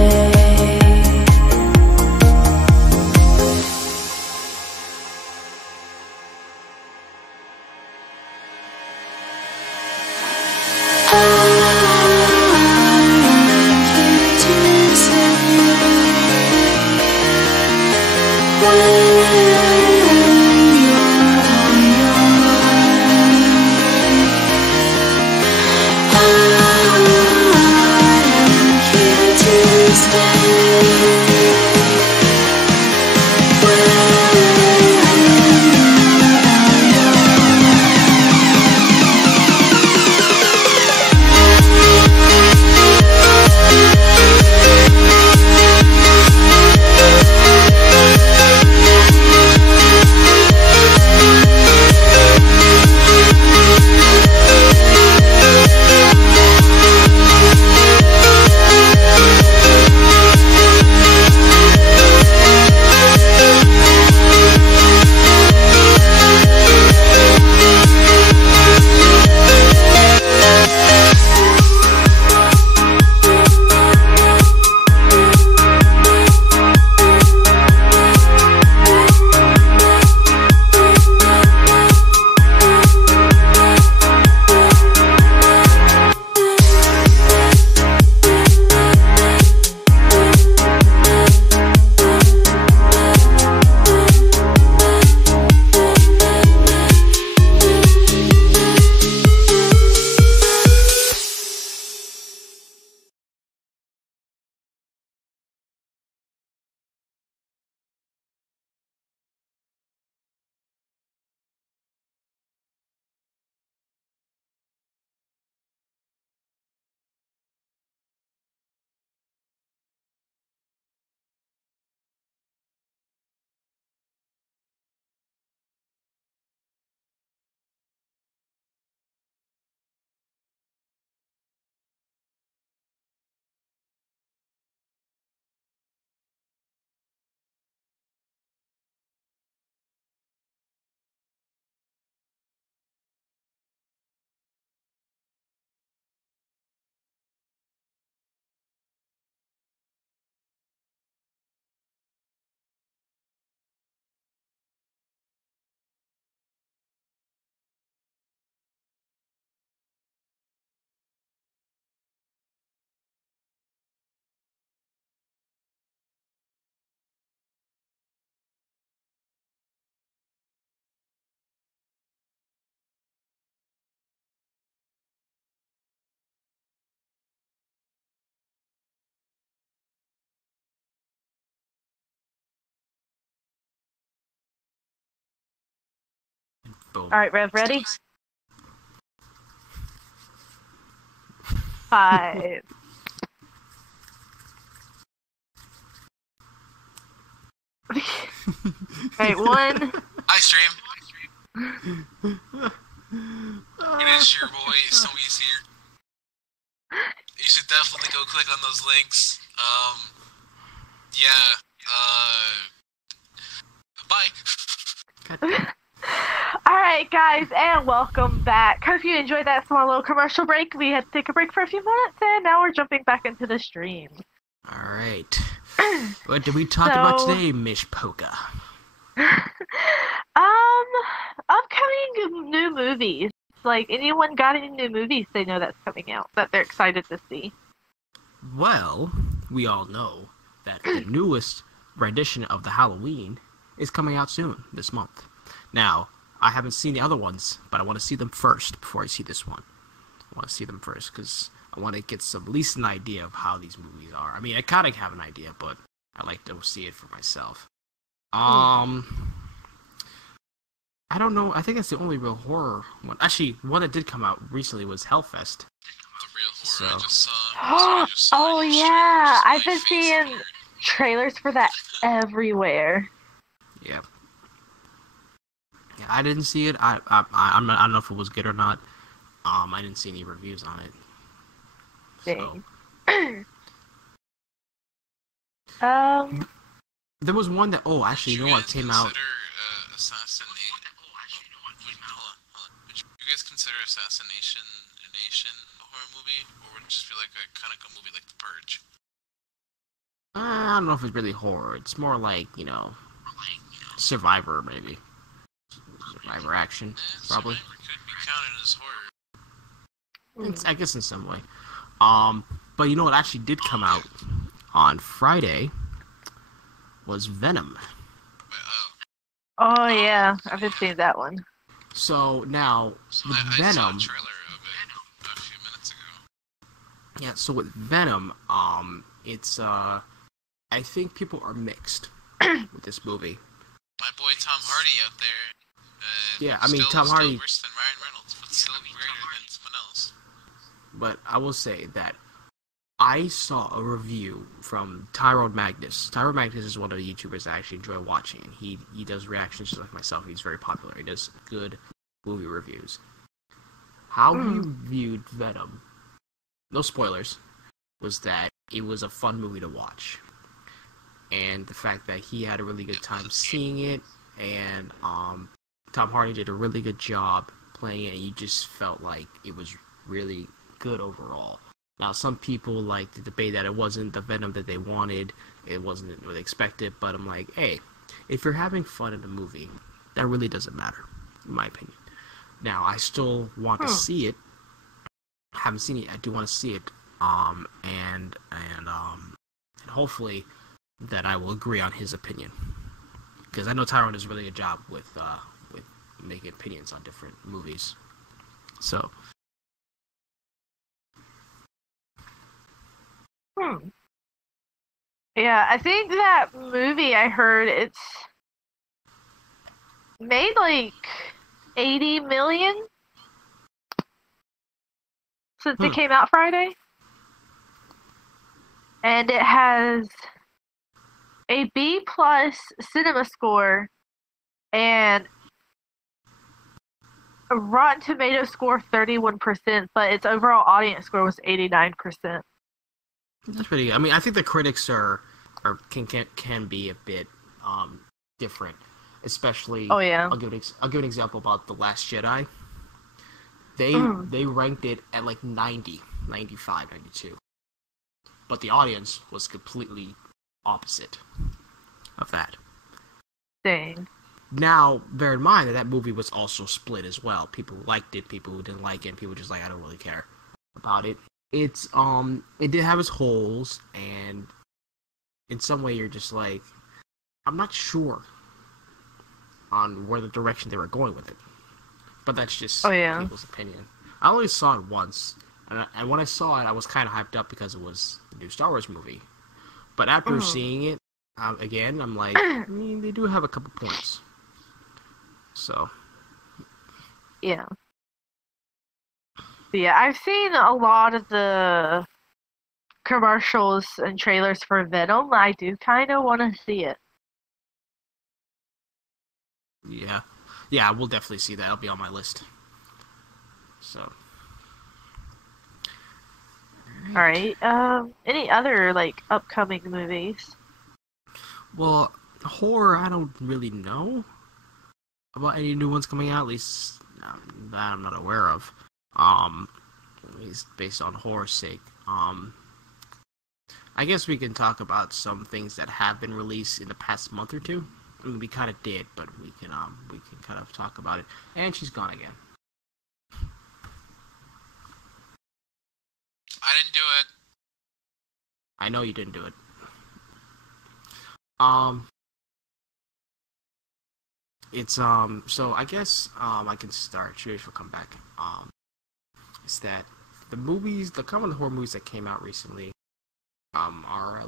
Boom. All right, Rev, ready? 5. Alright, 1. Hi, stream. It is your boy, Soey's here. You should definitely go click on those links. Yeah, bye. Alright, guys, and welcome back. Hope you enjoyed that small little commercial break. We had to take a break for a few minutes, and now we're jumping back into the stream. Alright. What did we talk about today, Mish Polka? Upcoming new movies. Like, anyone got any new movies they know that's coming out that they're excited to see? Well, we all know that the newest rendition of the Halloween is coming out soon, this month. Now, I haven't seen the other ones, but I want to see them first before I see this one. I want to see them first, because I want to get at least an idea of how these movies are. I mean, I kind of have an idea, but I like to see it for myself. I don't know. I think that's the only real horror one. Actually, one that did come out recently was Hellfest. The real horror I just saw. Oh yeah, I've been seeing trailers for that everywhere. Yeah. Yeah, I didn't see it. I don't know if it was good or not. I didn't see any reviews on it. So. There was one that actually, you know what came out? Would you guys consider Assassination Nation a horror movie, or would it just be like a kind of movie like The Purge? I don't know if it's really horror. It's more like, Survivor, maybe. Survivor action, probably. Survivor could be counted as horror. I guess in some way. But you know what actually did come out on Friday was Venom. Oh yeah, I've been seeing that one. So now with I Venom, saw a trailer of it a few minutes ago. Yeah, so with Venom, it's I think people are mixed with this movie. My boy Tom Hardy out there. Yeah, I mean Tom Hardy. Still worse than Ryan Reynolds, but still greater than someone else. But I will say that I saw a review from Tyrone Magnus. Tyrone Magnus is one of the YouTubers I actually enjoy watching. And he does reactions just like myself. He's very popular. He does good movie reviews. How he viewed Venom, no spoilers, was that it was a fun movie to watch. And the fact that he had a really good time seeing it, and Tom Hardy did a really good job playing it, and you just felt like it was really good overall. Now, some people like to debate that it wasn't the Venom that they wanted, it wasn't what they expected, but I'm like, hey, if you're having fun in a movie, that really doesn't matter, in my opinion. Now, I still want to see it. I haven't seen it. I do want to see it, and hopefully that I will agree on his opinion, because I know Tyrone does a really good job with making opinions on different movies. So. Yeah, I think that movie I heard it's made like 80 million since it came out Friday. And it has a B+ cinema score and a Rotten Tomatoes score 31%, but its overall audience score was 89%. That's pretty good. I mean, I think the critics can be a bit different, especially. Oh yeah. I'll give an example about The Last Jedi. They ranked it at like 90, 95, 92. But the audience was completely opposite of that. Dang. Now, bear in mind that movie was also split as well. People who liked it, people who didn't like it, and people just like, I don't really care about it. It's it did have its holes, and in some way you're just like, I'm not sure on where the direction they were going with it. But that's just people's opinion. I only saw it once, and when I saw it, I was kind of hyped up because it was the new Star Wars movie. But after seeing it again, I'm like, I mean, they do have a couple points. So. Yeah. But yeah, I've seen a lot of the commercials and trailers for Venom. I do kind of want to see it. Yeah. Yeah, we'll definitely see that. It'll be on my list. So. Alright. Any other, like, upcoming movies? Well, horror, I don't really know about any new ones coming out, at least that I'm not aware of. At least based on horror's sake. I guess we can talk about some things that have been released in the past month or two. I mean, we kind of did, but we can kind of talk about it. And she's gone again. I didn't do it. I know you didn't do it. It's so I guess I can start. Sure, she'll come back. Is that the movies, the common horror movies that came out recently, are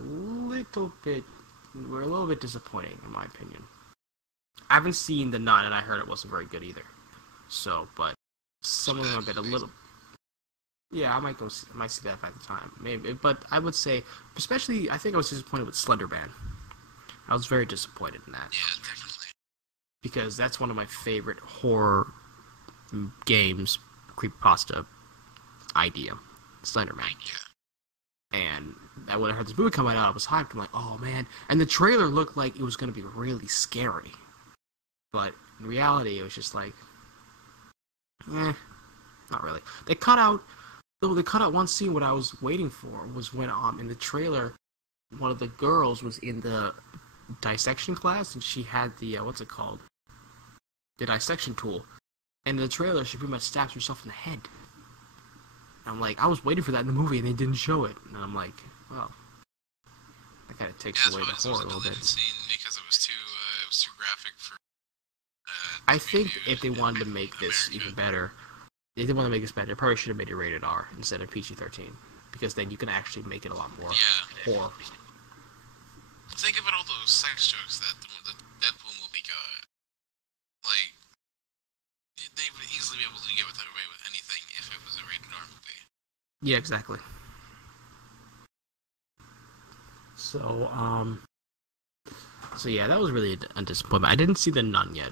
were a little bit disappointing in my opinion. I haven't seen The Nun, and I heard it wasn't very good either. So, but some of them have been a little. Yeah, I might see that at the time, maybe. But I would say, especially, I think I was disappointed with Slender Man. I was very disappointed in that. Yeah, definitely. Because that's one of my favorite horror games, creepypasta idea, Slender Man. Yeah. And when I heard this movie coming out, I was hyped. I'm like, oh man! And the trailer looked like it was going to be really scary, but in reality, it was just like, not really. They cut out one scene. What I was waiting for was when in the trailer, one of the girls was in the dissection class, and she had the what's it called? The dissection tool. And in the trailer, she pretty much stabs herself in the head. And I'm like, I was waiting for that in the movie, and they didn't show it. And I'm like, well, that kind of takes away the horror a little bit. Scene because it was too graphic for. I think if they wanted to make this even better, if they want to make this better, they probably should have made it rated R instead of PG-13, because then you can actually make it a lot more horror. Think about all those sex jokes that the Deadpool movie got. Like, they would easily be able to get away with anything if it was a rated R movie. Yeah, exactly. So yeah, that was really a disappointment. I didn't see The Nun yet,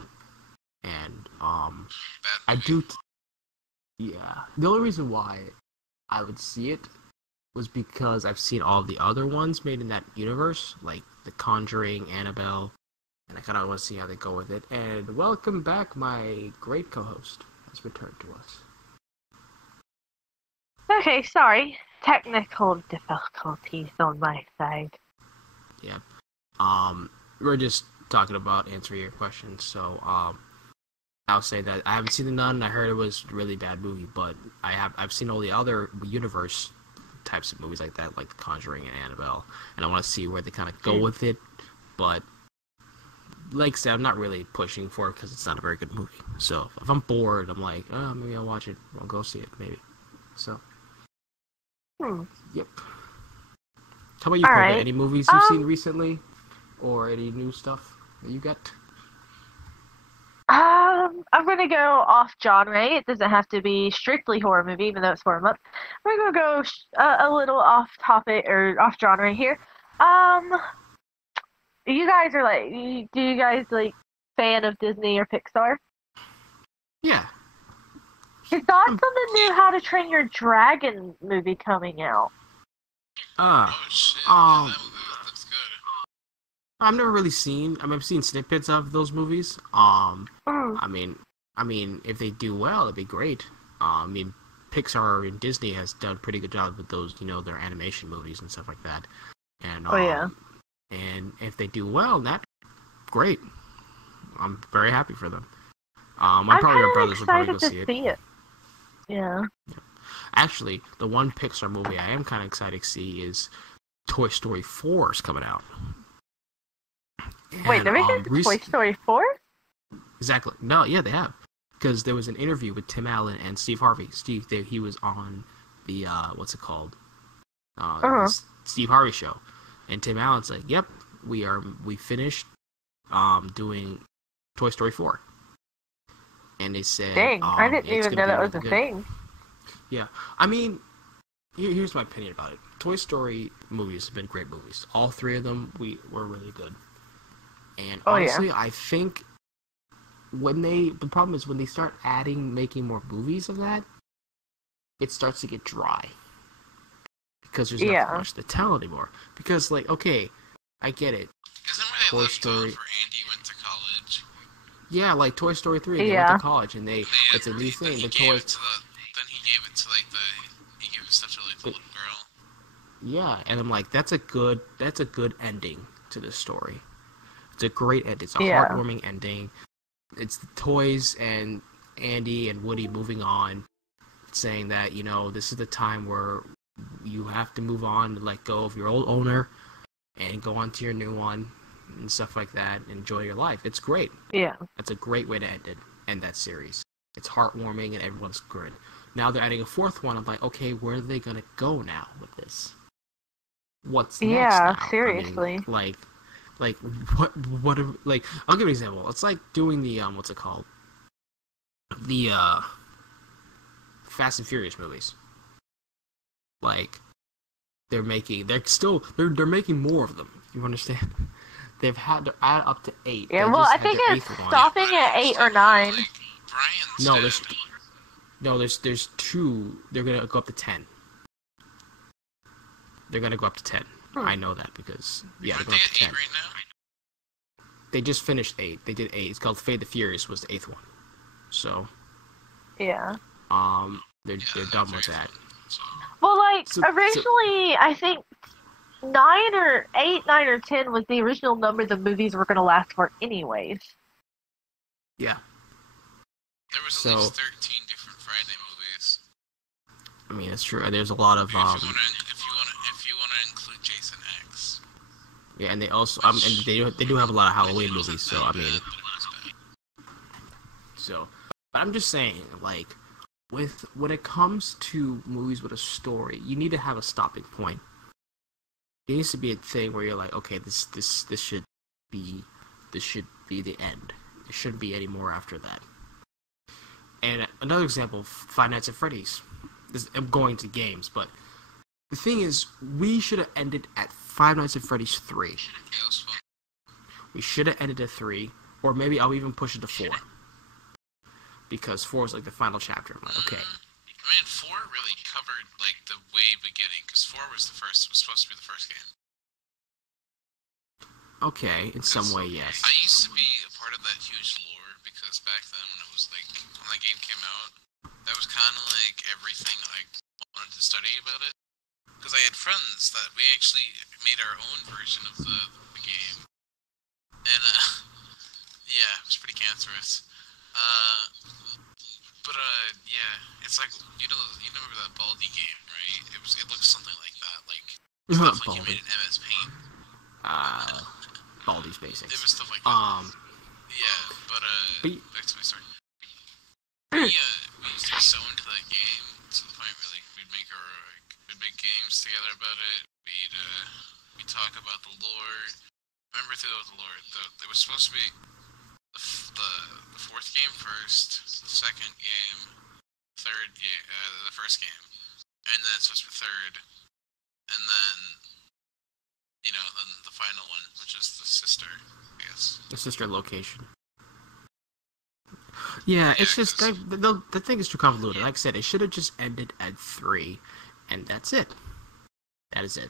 and I do. Yeah, the only reason why I would see it was because I've seen all the other ones made in that universe, like The Conjuring, Annabelle, and I kind of want to see how they go with it. And welcome back, my great co-host has returned to us. Okay, sorry. Technical difficulties on my side. Yep. We're just talking about answering your questions, so I'll say that I haven't seen The Nun. I heard it was a really bad movie, but I've seen all the other universe types of movies like that, like The Conjuring and Annabelle, and I want to see where they kind of go with it. But like I said, I'm not really pushing for it because it's not a very good movie. So if I'm bored, I'm like, oh, maybe I'll watch it. I'll go see it, maybe. So, yep. How about you, Corbin? Right. Any movies you've seen recently, or any new stuff that you got? I'm gonna go off genre. It doesn't have to be strictly horror movie, even though it's horror month. I'm gonna go a little off topic or off genre here. You guys are like, do you guys like fan of Disney or Pixar? Yeah. Is that from the new How to Train Your Dragon movie coming out? Oh shit! Yeah, that looks good. I've never really seen. I've seen snippets of those movies. I mean, if they do well, it'd be great. Pixar and Disney has done a pretty good job with those, their animation movies and stuff like that. And and if they do well, that's great. I'm very happy for them. My brothers will probably go see it. Yeah. Actually, the one Pixar movie I am kind of excited to see is Toy Story 4 is coming out. Wait, they're making Toy Story 4? Exactly. No, yeah, they have. Because there was an interview with Tim Allen and Steve Harvey. He was on the, what's it called? Steve Harvey show. And Tim Allen's like, yep, we finished doing Toy Story 4. And they said, dang, I didn't even know that was a thing. Yeah. I mean, here's my opinion about it. Toy Story movies have been great movies. All three of them were really good. And honestly, I think the problem is when they start making more movies of that, it starts to get dry. Because there's not much to tell anymore. Because, like, okay, I get it. Isn't where they left off where Andy went to college? Yeah, like Toy Story 3, they went to college, and it's a new thing. Then he gave it stuff to like the little girl. Yeah, and I'm like, that's a good ending to this story. It's a great ending. It's a heartwarming ending. It's the toys and Andy and Woody moving on, saying that, this is the time where you have to move on and let go of your old owner and go on to your new one and stuff like that. Enjoy your life. It's great. Yeah. That's a great way to end that series. It's heartwarming and everyone's good. Now they're adding a fourth one. I'm like, okay, where are they gonna go now with this? What's next Yeah, now? seriously. I mean, like what like I'll give you an example. It's like doing the what's it called? The Fast and Furious movies. Like they're making more of them. You understand? They've had to add up to 8. Yeah, They well, just I had think their it's 8th one. stopping at 8 or 9. Like, Brian's No, dead. there's 2. They're gonna go up to 10. They're gonna go up to 10. I know that because they're Aren't going they up to at 8 10. right now? They just finished 8. They did 8. It's called Fade the Furious was the 8th one. So Yeah. they're Yeah, done very with that. fun, so. Well, like, So- originally, I think 9 or 8, 9 or 10 was the original number the movies were going to last for anyways. Yeah. There was So- at least 13 different Friday movies. I mean, it's true. There's a lot of If you want to include Jason X. yeah, and they also and they do have a lot of Halloween movies. So I mean, but I'm just saying, like, when it comes to movies with a story, you need to have a stopping point. It needs to be a thing where you're like, okay, this should be the end. There shouldn't be any more after that. And another example, Five Nights at Freddy's. I'm going to games, but the thing is, we should have ended at Five Nights at Freddy's 3. Yeah, it was fun. We should have ended at 3, or maybe I'll even push it to 4. Because 4 is like the final chapter. I'm like, okay. I mean, 4 really covered like the way beginning, because 4 was supposed to be the first game. Okay, in some way, yes. I used to be a part of that huge lore because back then when it was like when that game came out, that was kind of like everything I wanted to study about it. Because I had friends that we actually made our own version of the game, and yeah, it was pretty cancerous. But yeah, it's like you remember that Baldi game, right? It looks something like that, like stuff like you made in MS Paint. Baldi's Basics. It was stuff like that. Yeah, but back to my story. We used to be so into that game to the point where like we'd make games together about it. We'd talk about the lore. Remember through the lore, it was supposed to be the fourth game first, the second game, third game, the first game, and then it's supposed to be third, and then then the final one, which is the sister, I guess. The sister location. Yeah, it's just the thing is too convoluted. Like I said, it should have just ended at 3, and that's it. That is it.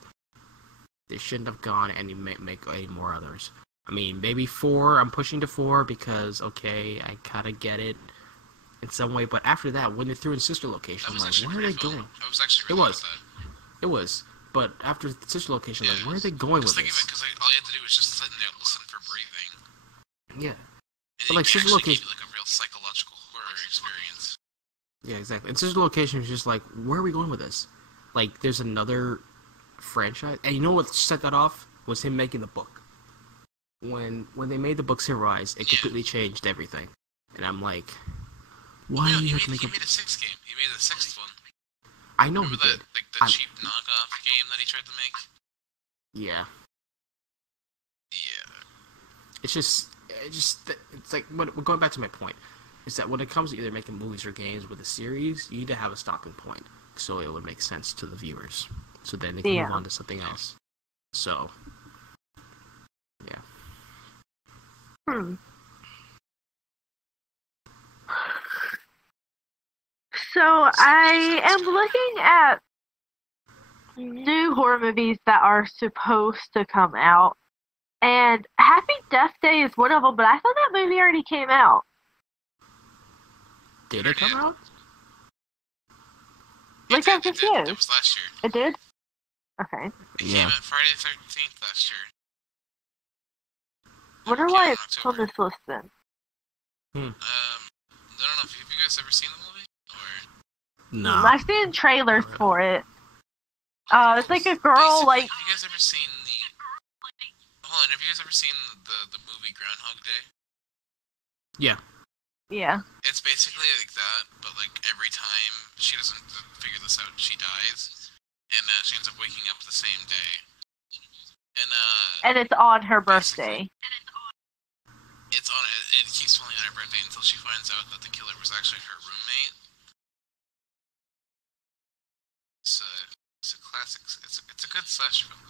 They shouldn't have gone and make any more others. I mean, maybe 4. I'm pushing to 4 because okay, I kind of get it in some way. But after that, when they threw in sister location, I'm like, where are they going? I was actually really about that. It was. But after the sister location, like, where are they going with this? Because all you had to do was just sit in there, listen for breathing. Yeah. And But like sister location, like a real psychological horror experience. yeah, exactly. And sister location was just like, where are we going with this? Like, there's another franchise, and you know what set that off was him making the book. When they made the book Rise, it completely changed everything. And I'm like, why do you have to make He made a 6th game. He made the 6th one. I know Remember he that, did. like the cheap knockoff game that he tried to make? Yeah. Yeah. It's like, going back to my point, is that when it comes to either making movies or games with a series, you need to have a stopping point, so it would make sense to the viewers. So then they can move on to something else. So, yeah. So I am looking at new horror movies that are supposed to come out, and Happy Death Day is one of them. But I thought that movie already came out. Did it come out? Like, I'm confused. It was last year. It did? Okay. It came out Friday the 13th last year. Wonder why it's on this list then. I don't know. Have you guys ever seen the movie? Or No. I've seen trailers for it. It's like a girl, like... Have you guys ever seen Hold on, have you guys ever seen the movie Groundhog Day? Yeah. Yeah. It's basically like that, but like every time she doesn't figure this out, she dies, and she ends up waking up the same day. And And it's on her basically, birthday. it's on. It keeps falling on her birthday until she finds out that the killer was actually her roommate. It's a classic. It's a good slash film.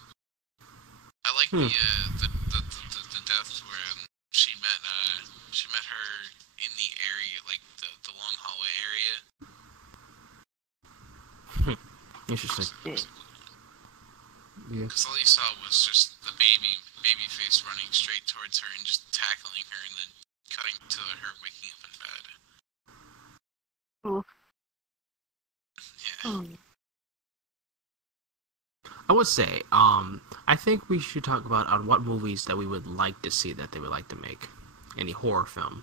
I like the death where she met her in the area, like the long hallway area. Interesting. Yeah. Because all you saw was just the baby face running straight towards her and just tackling her, and then cutting to her waking up in bed. Ooh. Yeah. Mm. I would say, I think we should talk about on what movies that we would like to see that they would like to make. Any horror film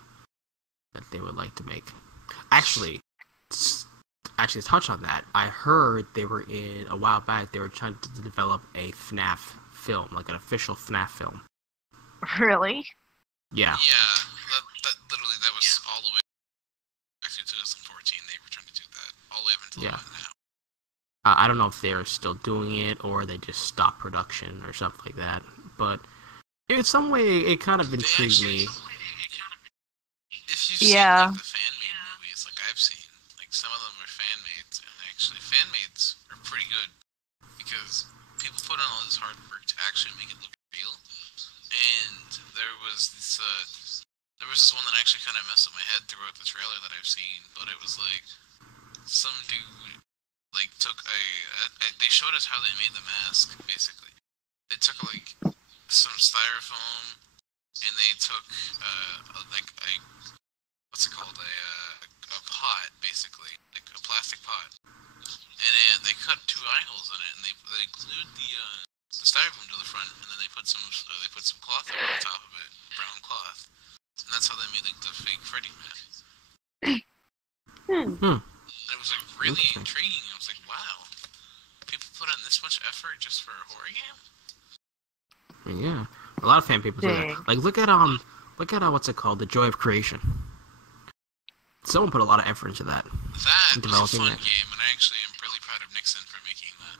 that they would like to make. Actually, to touch on that, I heard they were a while back, they were trying to develop a FNAF film, like an official FNAF film. Really? Yeah. Yeah, that literally, that was all the way back to 2014. They were trying to do that all the way up until Yeah. now. I don't know if they're still doing it or they just stopped production or something like that. But in some way, it kind of intrigued me. If you've seen Yeah. like the fan-made movies, like I've seen, like some of them are fan-made, and actually fan-mades are pretty good because people put in all this hard work to actually make it look real. And there was this one that actually kind of messed up my head throughout the trailer that I've seen, but it was like some dude like took they showed us how they made the mask. Basically, they took like some styrofoam and they took like a what's it called, a pot, basically, like a plastic pot, and then they cut 2 eye holes in it, and they glued the styrofoam to the front, and then they put some cloth on top of it, brown cloth, and that's how they made like the fake Freddy mask. And it was like really intriguing. I was like, wow, people put in this much effort just for a horror game? Yeah, a lot of fan people do that. Dang. Like, look at what's it called, The Joy of Creation. Someone put a lot of effort into that. That was a Developing fun that. game, and I actually am really proud of Nixon for making that.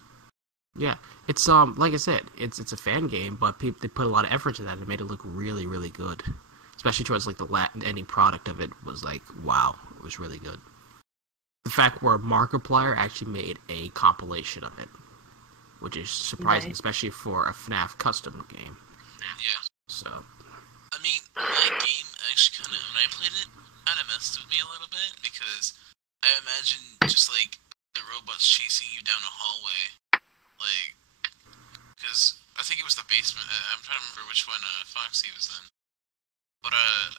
Yeah, it's like I said, it's a fan game, but they put a lot of effort into that and made it look really, really good. Especially towards like the ending product of it was like, wow, it was really good. The fact where Markiplier actually made a compilation of it, which is surprising, Nice. especially for a FNAF custom game. Yeah. So, I mean, that game actually kind of, when I played it, kind of messed with me a little bit, because I imagine just, like, the robots chasing you down a hallway, like, because I think it was the basement, I'm trying to remember which one Foxy was in, but,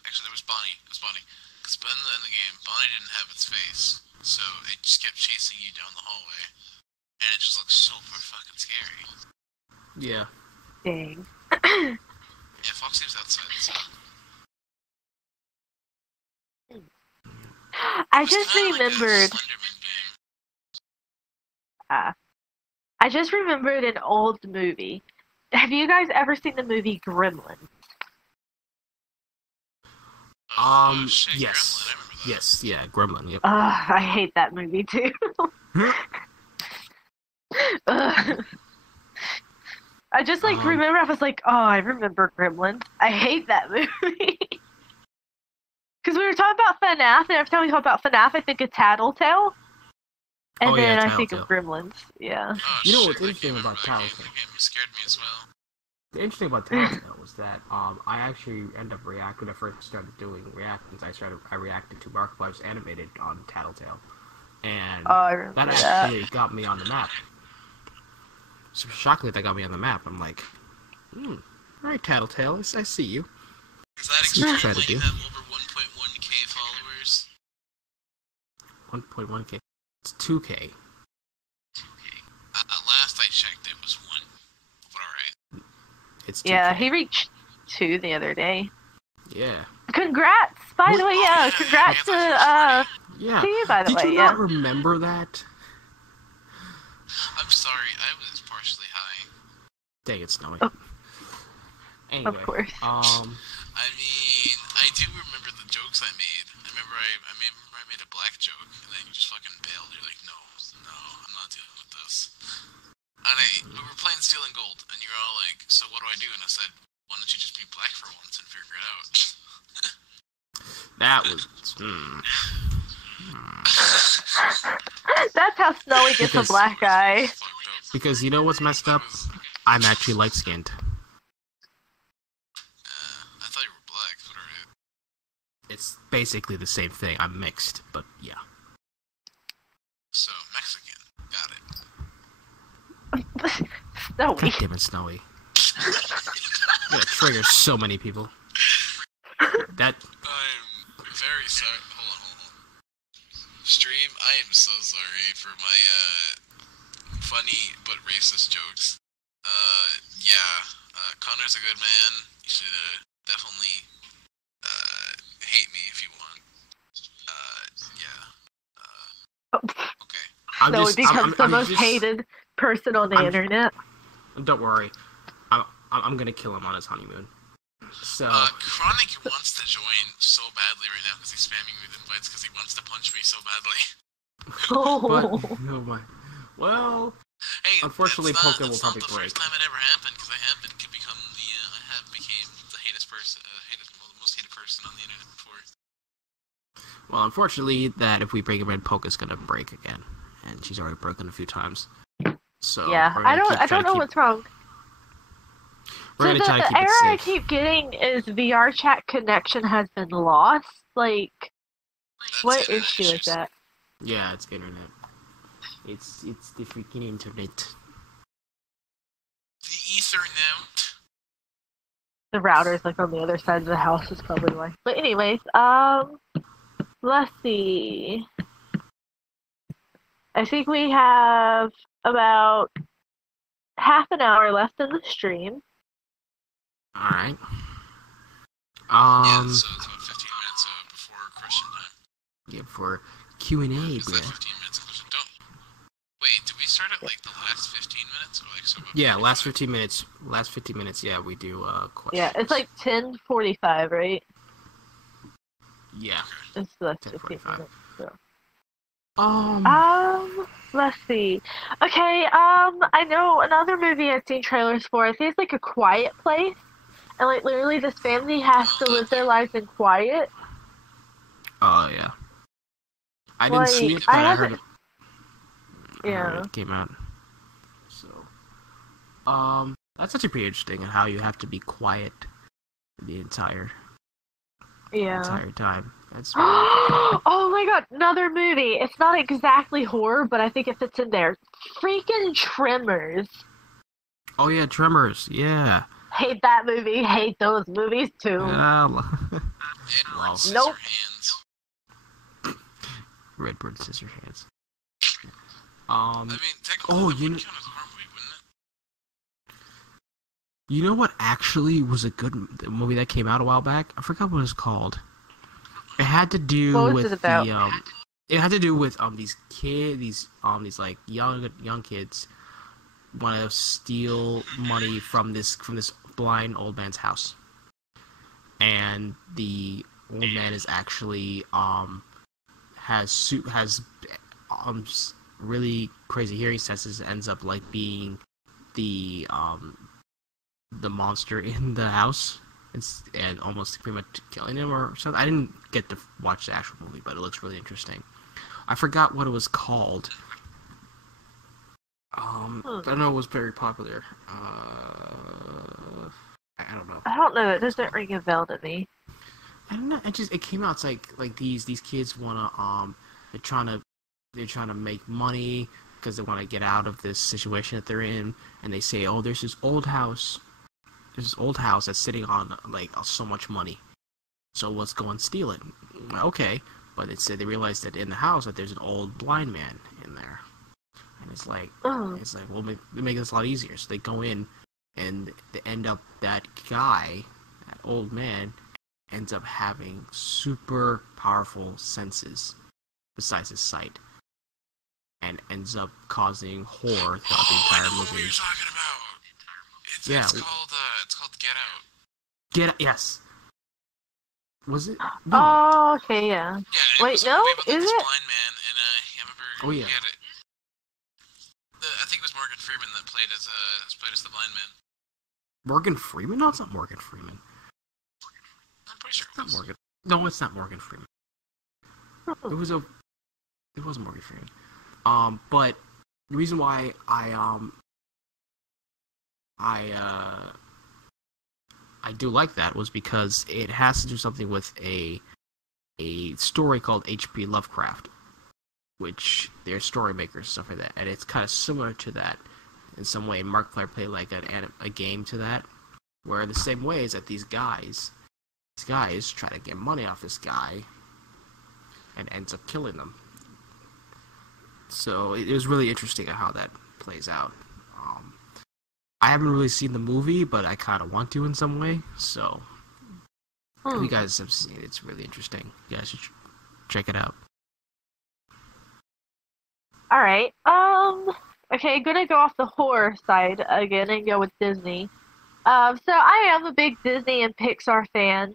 actually, there was Bonnie, it was Bonnie, because in the game, Bonnie didn't have its face, so it just kept chasing you down the hallway, and it just looked super fucking scary. yeah. Dang. Yeah, Foxy was outside, so... I It was just kinda like a remembered. Slenderman game. I just remembered an old movie. Have you guys ever seen the movie Gremlins? Oh, shit, Yes. Gremlin, I remember that. Yes, yeah, Gremlin, yep. I hate that movie too. Ugh. I just remember I was like, oh, I remember Gremlins. I hate that movie. Because we were talking about FNAF, and every time we talk about FNAF, I think of Tattletale. And Oh, yeah, then I think of Tattletale. Gremlins. Yeah. Oh, You know shit, what's that interesting game, I about remember that game. Tattletale? That game scared me as well. The interesting about Tattletale was that I actually ended up reacting when I first started doing reactions. I reacted to Markiplier's animated on Tattletale, and Oh, I remember that that. actually got me on the map. So shockingly, that got me on the map. I'm like, all right, Tattletale, I see you. Does that That's what explain you try to why you do. have over 1.1k followers? 1.1k. It's 2k. Okay. Last I checked, it was 1. But alright. It's 2k. Yeah, he reached 2 the other day. Yeah. Congrats! By the way, yeah, congrats to Yeah. you, by the Did way, you yeah. not remember that? I'm sorry, I was partially high. Dang, it's snowing. Oh. Anyway, Of course. I mean, I do remember the jokes I made. I remember I made a black joke, and then you just fucking bailed. You're like, no, I'm not dealing with this. And we were playing Steel and Gold, and you were all like, so what do I do? And I said, why don't you just be black for once and figure it out? That was. That's how Snowy gets a black eye. Because you know what's messed up? I'm actually light-skinned. I thought you were black, but alright. It's basically the same thing. I'm mixed, but yeah. So, Mexican. Got it. God Snowy. damn it, Snowy. You're gonna trigger so many people. That. I'm very sorry. Hold on. Stream, I am so sorry for my, funny but racist jokes. Connor's a good man. You should, definitely, hate me if you want. Okay. Snowy becomes the most hated person on the internet. Don't worry. I'm gonna kill him on his honeymoon. So. Chronic wants to join so badly right now because he's spamming me with invites because he wants to punch me so badly. Oh. But, oh my. Well, hey, unfortunately, that's Poké will probably not the break. first time it ever happened because I have became the most hated person on the internet before. Well, unfortunately, that if we bring him in, Poké's gonna break again, and she's already broken a few times. So Yeah, I don't know what's wrong. We're So gonna try to the keep it error I safe. keep getting is VR chat connection has been lost. Like, what internet issue is issues. that? Yeah, it's internet. It's the freaking internet. The Ethernet. The router's like on the other side of the house is probably why. But anyways, let's see. I think we have about half an hour left in the stream. All right. Yeah, so it's about 15 minutes before question time. Yeah, for Q&A, Is bro. that 15 minutes of question? Wait, did we start at like the last 15 minutes? Or like so about Yeah, last 45? 15 minutes. Last 15 minutes. Yeah, we do questions. Yeah, it's like 10:45, right? Yeah. It's less 15 10:45. minutes. So. Let's see. Okay, I know another movie I've seen trailers for. I think it's like A Quiet Place. And like literally this family has to live their lives in quiet. Oh yeah. I didn't see it, but I heard it. I heard Yeah. it came out. So, that's actually pretty interesting, and how you have to be quiet the entire Yeah. time. That's Oh my god, another movie. It's not exactly horror, but I think it fits in there. Freaking Tremors. oh yeah, Tremors. Yeah. Hate that movie. Hate those movies too. Wow. Edward Nope. Scissorhands. Redbird Scissorhands. I mean, technically, Oh, that you would kn- count as a horror movie, wouldn't it? You know what actually was a good movie that came out a while back? I forgot what it was called. It had to do What was with it about? it had to do with these like young kids want to steal money from this blind old man's house. And the old man is actually has really crazy hearing senses, ends up like being the monster in the house, and almost pretty much killing him or something. I didn't get to watch the actual movie, but it looks really interesting. I forgot what it was called. I don't know. It was very popular. I don't know. I don't know. It doesn't ring a bell to me. I don't know. It came out. It's like these kids wanna they're trying to make money because they want to get out of this situation that they're in, and they say, oh, there's this old house that's sitting on like so much money, so let's go and steal it. Okay, but they realize that in the house that there's an old blind man in there, and it's like well, make this a lot easier. So they go in, and they end up that old man ends up having super powerful senses besides his sight, and ends up causing horror throughout the I entire know what movie. you're talking about. It's called Get Out. Yes. Was it? No. Oh, okay, yeah. Yeah, it Wait, was a no? movie about like, Is this it? blind man, and I remember. Oh, yeah. He had I think it was Morgan Freeman that played as the blind man. Morgan Freeman? No, it's not Morgan Freeman. I'm pretty sure It's it not was. Morgan. No, it's not Morgan Freeman. It wasn't Morgan Freeman. But the reason why I do like that was because it has to do something with a story called H.P. Lovecraft, which they're story makers and stuff like that, and it's kind of similar to that in some way. Markiplier played like a game to that, where in the same way is that these guys try to get money off this guy, and ends up killing them. So it was really interesting how that plays out. I haven't really seen the movie, but I kind of want to in some way. So if you guys have seen it, it's really interesting. You guys should check it out. All right. Okay, gonna go off the horror side again and go with Disney. So I am a big Disney and Pixar fan.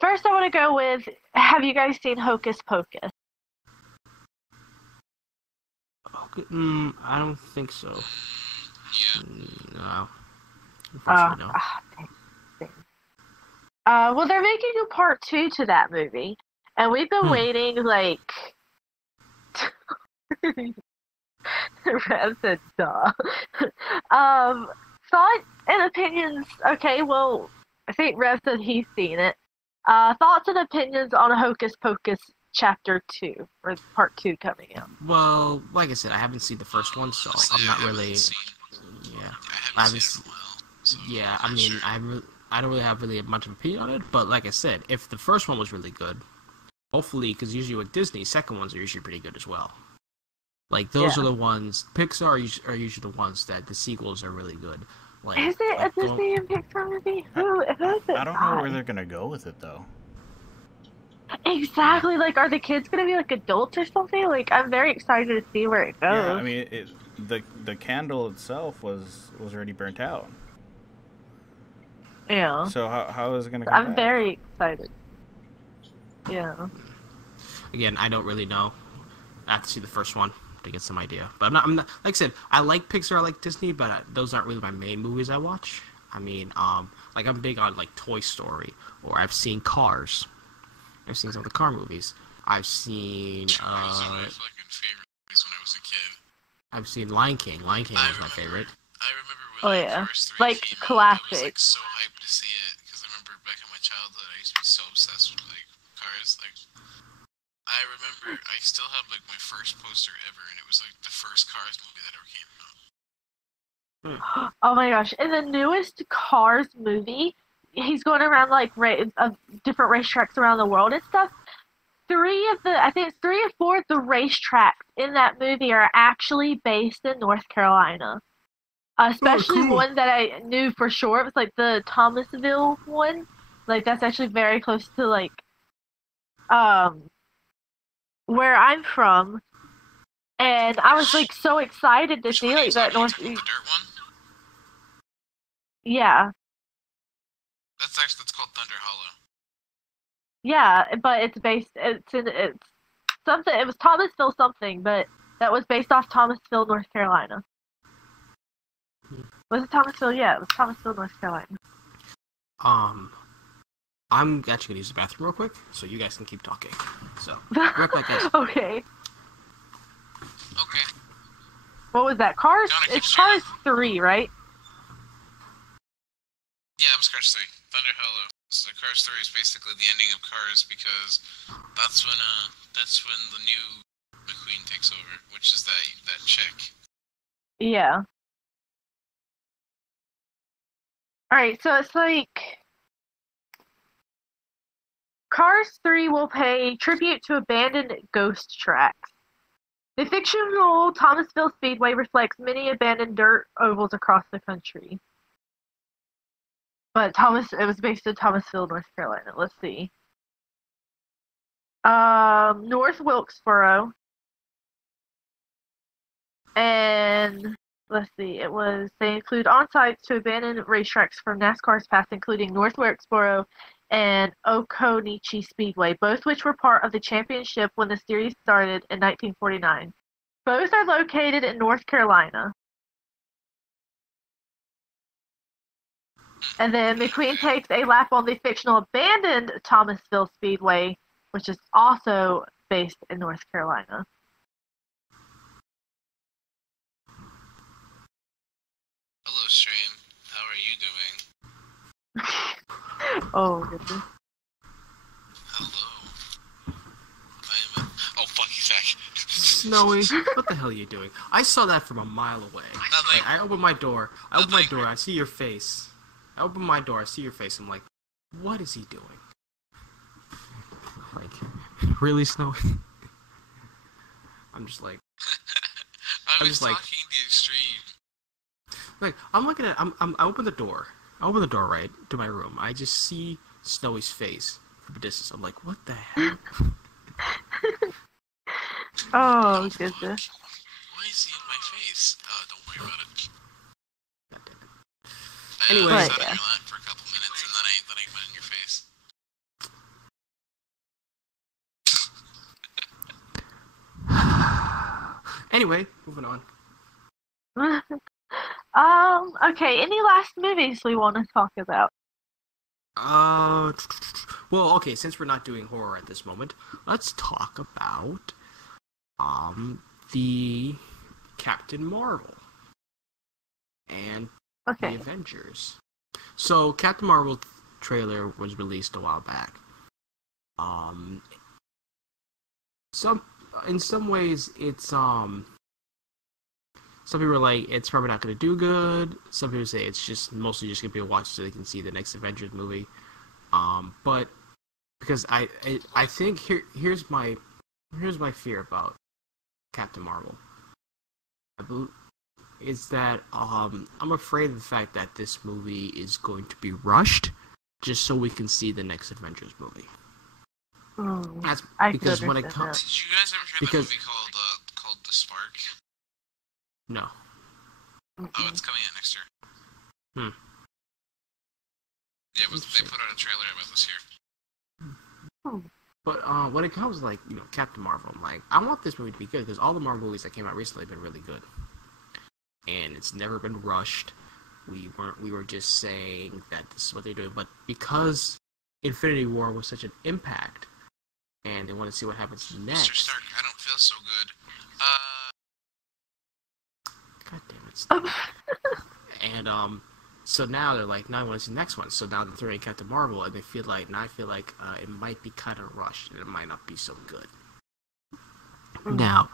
First I want to go with, have you guys seen Hocus Pocus? Okay, I don't think so. Yeah. No. Unfortunately, no. Dang. Well, they're making a part 2 to that movie, and we've been waiting like. Rev said, "Duh." Thought and opinions. Okay, well, I think Rev said he's seen it. Thoughts and opinions on Hocus Pocus Chapter 2 or Part 2 coming out. Well, like I said, I haven't seen the first one, so I'm not really. Yeah, I haven't seen it in a while. So yeah, I I'm mean, sure. I don't really have much of an opinion on it, but like I said, if the first one was really good, hopefully, because usually with Disney, second ones are usually pretty good as well. Like those are the ones. Pixar are usually the ones that the sequels are really good. Like, Is it like a Disney and Pixar movie? Who is it? I don't know where they're gonna go with it though. Exactly. Like, are the kids gonna be like adults or something? Like, I'm very excited to see where it goes. Yeah, I mean, the candle itself was already burnt out. Yeah. So how is it gonna come I'm back? very excited. Yeah. Again, I don't really know. I have to see the first one to get some idea. But I'm not. Like I said, I like Pixar, I like Disney, but those aren't really my main movies I watch. I mean, like I'm big on like Toy Story, or I've seen Cars. I've seen some of the car movies. I've seen. Those are my fucking favorite movies when I was a kid. I've seen Lion King. Lion King was my favorite. I remember when the first three Like, came classic. out, I was like so hyped to see it because I remember back in my childhood I used to be so obsessed with like cars. Like I remember I still have like my first poster ever, and it was like the first Cars movie that ever came out. Oh my gosh! In the newest Cars movie, he's going around like different racetracks around the world and stuff. I think it's 3 or 4 of the racetracks in that movie are actually based in North Carolina. Especially cool. one that I knew for sure. It was like the Thomasville one. Like that's actually very close to like where I'm from. And I was like so excited to Which see one are you like that talking North. about, the dirt one? Yeah, That's called Thunder Hollow. yeah, but it's something. It was Thomasville something, but that was based off Thomasville, North Carolina. Was it Thomasville? Yeah, it was Thomasville, North Carolina. I'm actually gonna use the bathroom real quick, so you guys can keep talking. So, real quick, guys. Okay. Okay. What was that? Cars? Gotta keep It's Cars 3, right? Yeah, it was Cars 3. Thunder Hollow. So Cars 3 is basically the ending of Cars because that's when the new McQueen takes over, which is that chick. Yeah. Alright, so it's like Cars 3 will pay tribute to abandoned ghost tracks. The fictional Thomasville Speedway reflects many abandoned dirt ovals across the country. But it was based in Thomasville, North Carolina. Let's see. North Wilkesboro. And let's see, they include on-sites to abandoned racetracks from NASCAR's past, including North Wilkesboro and Okonichi Speedway, both which were part of the championship when the series started in 1949. Both are located in North Carolina. And then McQueen takes a lap on the fictional abandoned Thomasville Speedway, which is also based in North Carolina. Hello, stream. How are you doing? Oh, goodness. Hello. I am a... Oh, fuck, he's back. Snowy, what the hell are you doing? I saw that from a mile away. Nothing. Like, I opened my door. I see your face. I open my door. I see your face. I'm like, what is he doing? Like, really, Snowy? I'm just like... I was just talking like... to you, stream. Like, I'm looking at... I open the door. I open the door, right, to my room. I just see Snowy's face from a distance. I'm like, what the hell? Oh, goodness. Why is he in my face? Oh, don't worry about it. God damn it. I Anyway. sat But, in yeah. your lap for a couple minutes and then I went in your face. Anyway, moving on. Okay, any last movies we want to talk about? Well, okay, since we're not doing horror at this moment, let's talk about, the Captain Marvel and the Okay. Avengers. So, Captain Marvel trailer was released a while back. In some ways, it's, some people are like, it's probably not going to do good. Some people say it's just mostly just going to be a watch so they can see the next Avengers movie. But because I think here's my fear about Captain Marvel. Is that I'm afraid of the fact that this movie is going to be rushed just so we can see the next Avengers movie. That's I because could when it understand comes, Did you guys ever hear Because- that movie called The Spark? no. Oh, it's coming out next year. Hmm. Yeah, they put out a trailer about this year. But when it comes to, like, you know, Captain Marvel, I'm like, I want this movie to be good because all the Marvel movies that came out recently have been really good, and it's never been rushed. We were just saying that this is what they're doing, but because Infinity War was such an impact, and they want to see what happens Mr. next. Stark, I don't feel so good. God damn it. And so now they're like, now I want to see the next one. So now they're throwing Captain Marvel, and I feel like it might be kind of rushed, and it might not be so good. Now,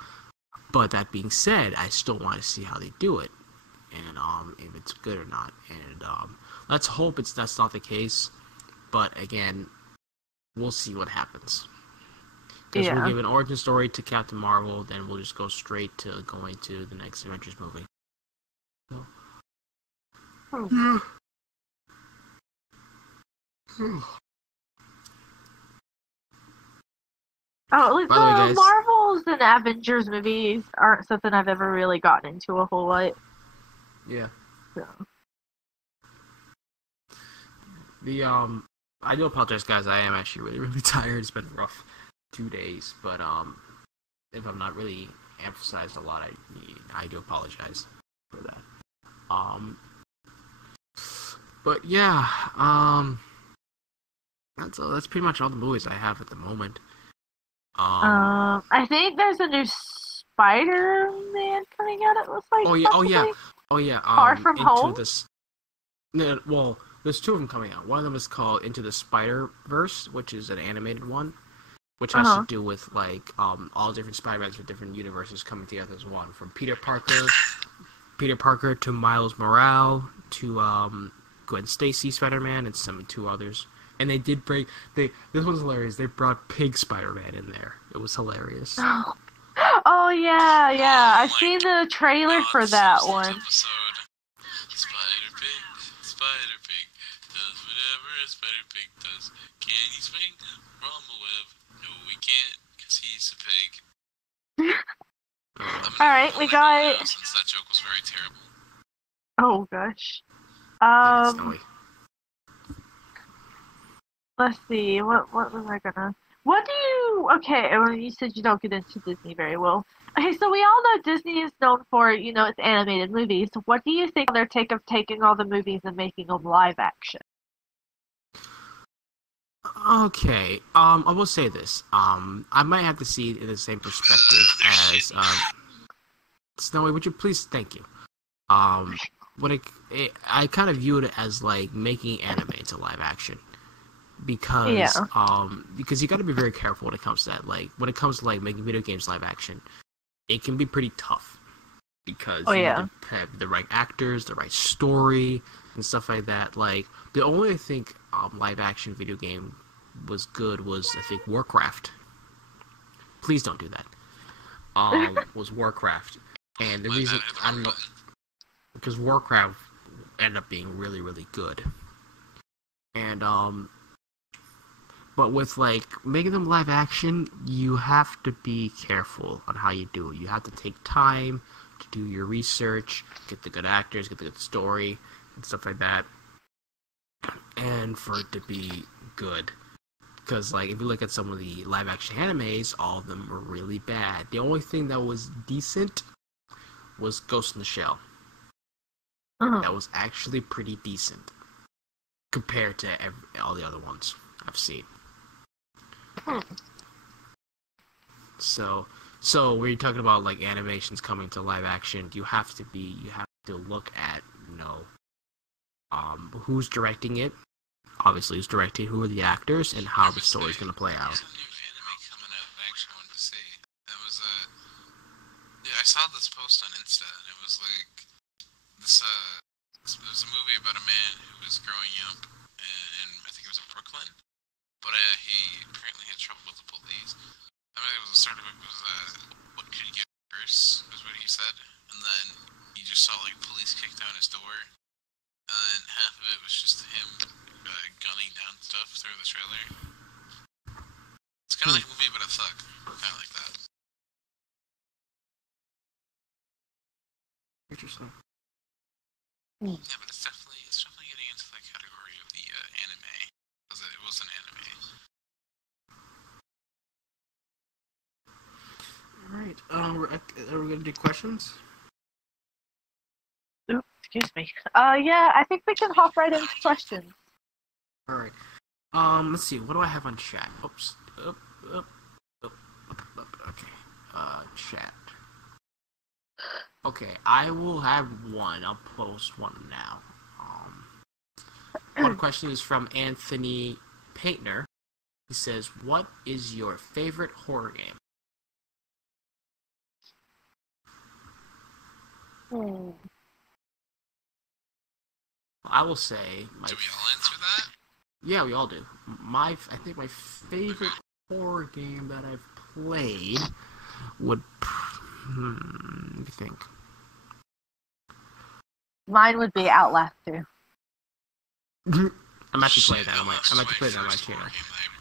but that being said, I still want to see how they do it, and if it's good or not. And let's hope that's not the case. But again, we'll see what happens. Because we'll give an origin story to Captain Marvel, then we'll just go straight to going to the next Avengers movie. So. Oh, By the way, guys- Marvels and Avengers movies aren't something I've ever really gotten into a whole lot. Yeah. So. I do apologize, guys. I am actually really, really tired. It's been a rough 2 days, but if I'm not really emphasized a lot, I do apologize for that. But yeah, that's pretty much all the movies I have at the moment. I think there's a new Spider-Man coming out. It looks like. Oh yeah. possibly. Far From Home? Well, there's two of them coming out. One of them is called Into the Spider-Verse, which is an animated one, which has to do with like all different Spider-Mans from different universes coming together as one. From Peter Parker to Miles Morales to Gwen Stacy Spider-Man and two others. And they did this one's hilarious. They brought Pig Spider-Man in there. It was hilarious. Oh yeah. I've seen the trailer for that one. Episode. Spider Pig does whatever a Spider Pig does. Can he swing from a web? No, he can't, because he's a pig. All right, we got. Since that that joke was very terrible. Oh gosh. Yeah, Snowy. Let's see. What was I gonna? What do you? Okay, well, you said you don't get into Disney very well. Okay, so we all know Disney is known for, its animated movies. What do you think of their take of taking all the movies and making them live action? Okay, I will say this. I might have to see it in the same perspective as Snowy. Would you please? Thank you. What I kind of view it as like making anime into live action, because because you got to be very careful when it comes to that. Like when it comes to like making video games live action, it can be pretty tough because you need to have the right actors, the right story, and stuff like that. Like the only I think live action video game was good was I think Warcraft. Please don't do that. Was Warcraft, and the reason I don't know because Warcraft ended up being really really good, and but with like making them live action, you have to be careful on how you do it. You have to take time to do your research, get the good actors, get the good story, and stuff like that, and for it to be good. Because, like, if you look at some of the live-action animes, all of them were really bad. The only thing that was decent was Ghost in the Shell. That was actually pretty decent compared to all the other ones I've seen. So when you're talking about, like, animations coming to live-action, you have to look at, who's directing it. Obviously, who's directing, who are the actors, and how the story's going to play out. There's a new anime coming out that I actually wanted to see. It was I saw this post on Insta, and it was like this. It was a movie about a man who was growing up, and I think it was in Brooklyn, but he apparently had trouble with the police. I mean, it was the start of it was what could he get worse? Was what he said, and then he just saw like police kick down his door, and then half of it was just him gunning down stuff through the trailer. It's kind of like a movie about a thug. Kind of like that. Interesting. Yeah, but it's definitely getting into that category of the anime. Because it was an anime. Alright, are we going to do questions? Oops, excuse me. Yeah, I think we can hop right into questions. Alright. Let's see. What do I have on chat? Oops. Okay. Chat. Okay, I will have one. I'll post one now. One question is from Anthony Paintner. He says, "What is your favorite horror game?" I will say. Do we all answer that? Yeah, we all do. I think my favorite horror game that I've played would. Let me think. Mine would be Outlast 2. I'm actually playing that on my. I'm actually playing that on my First horror channel. game that I ever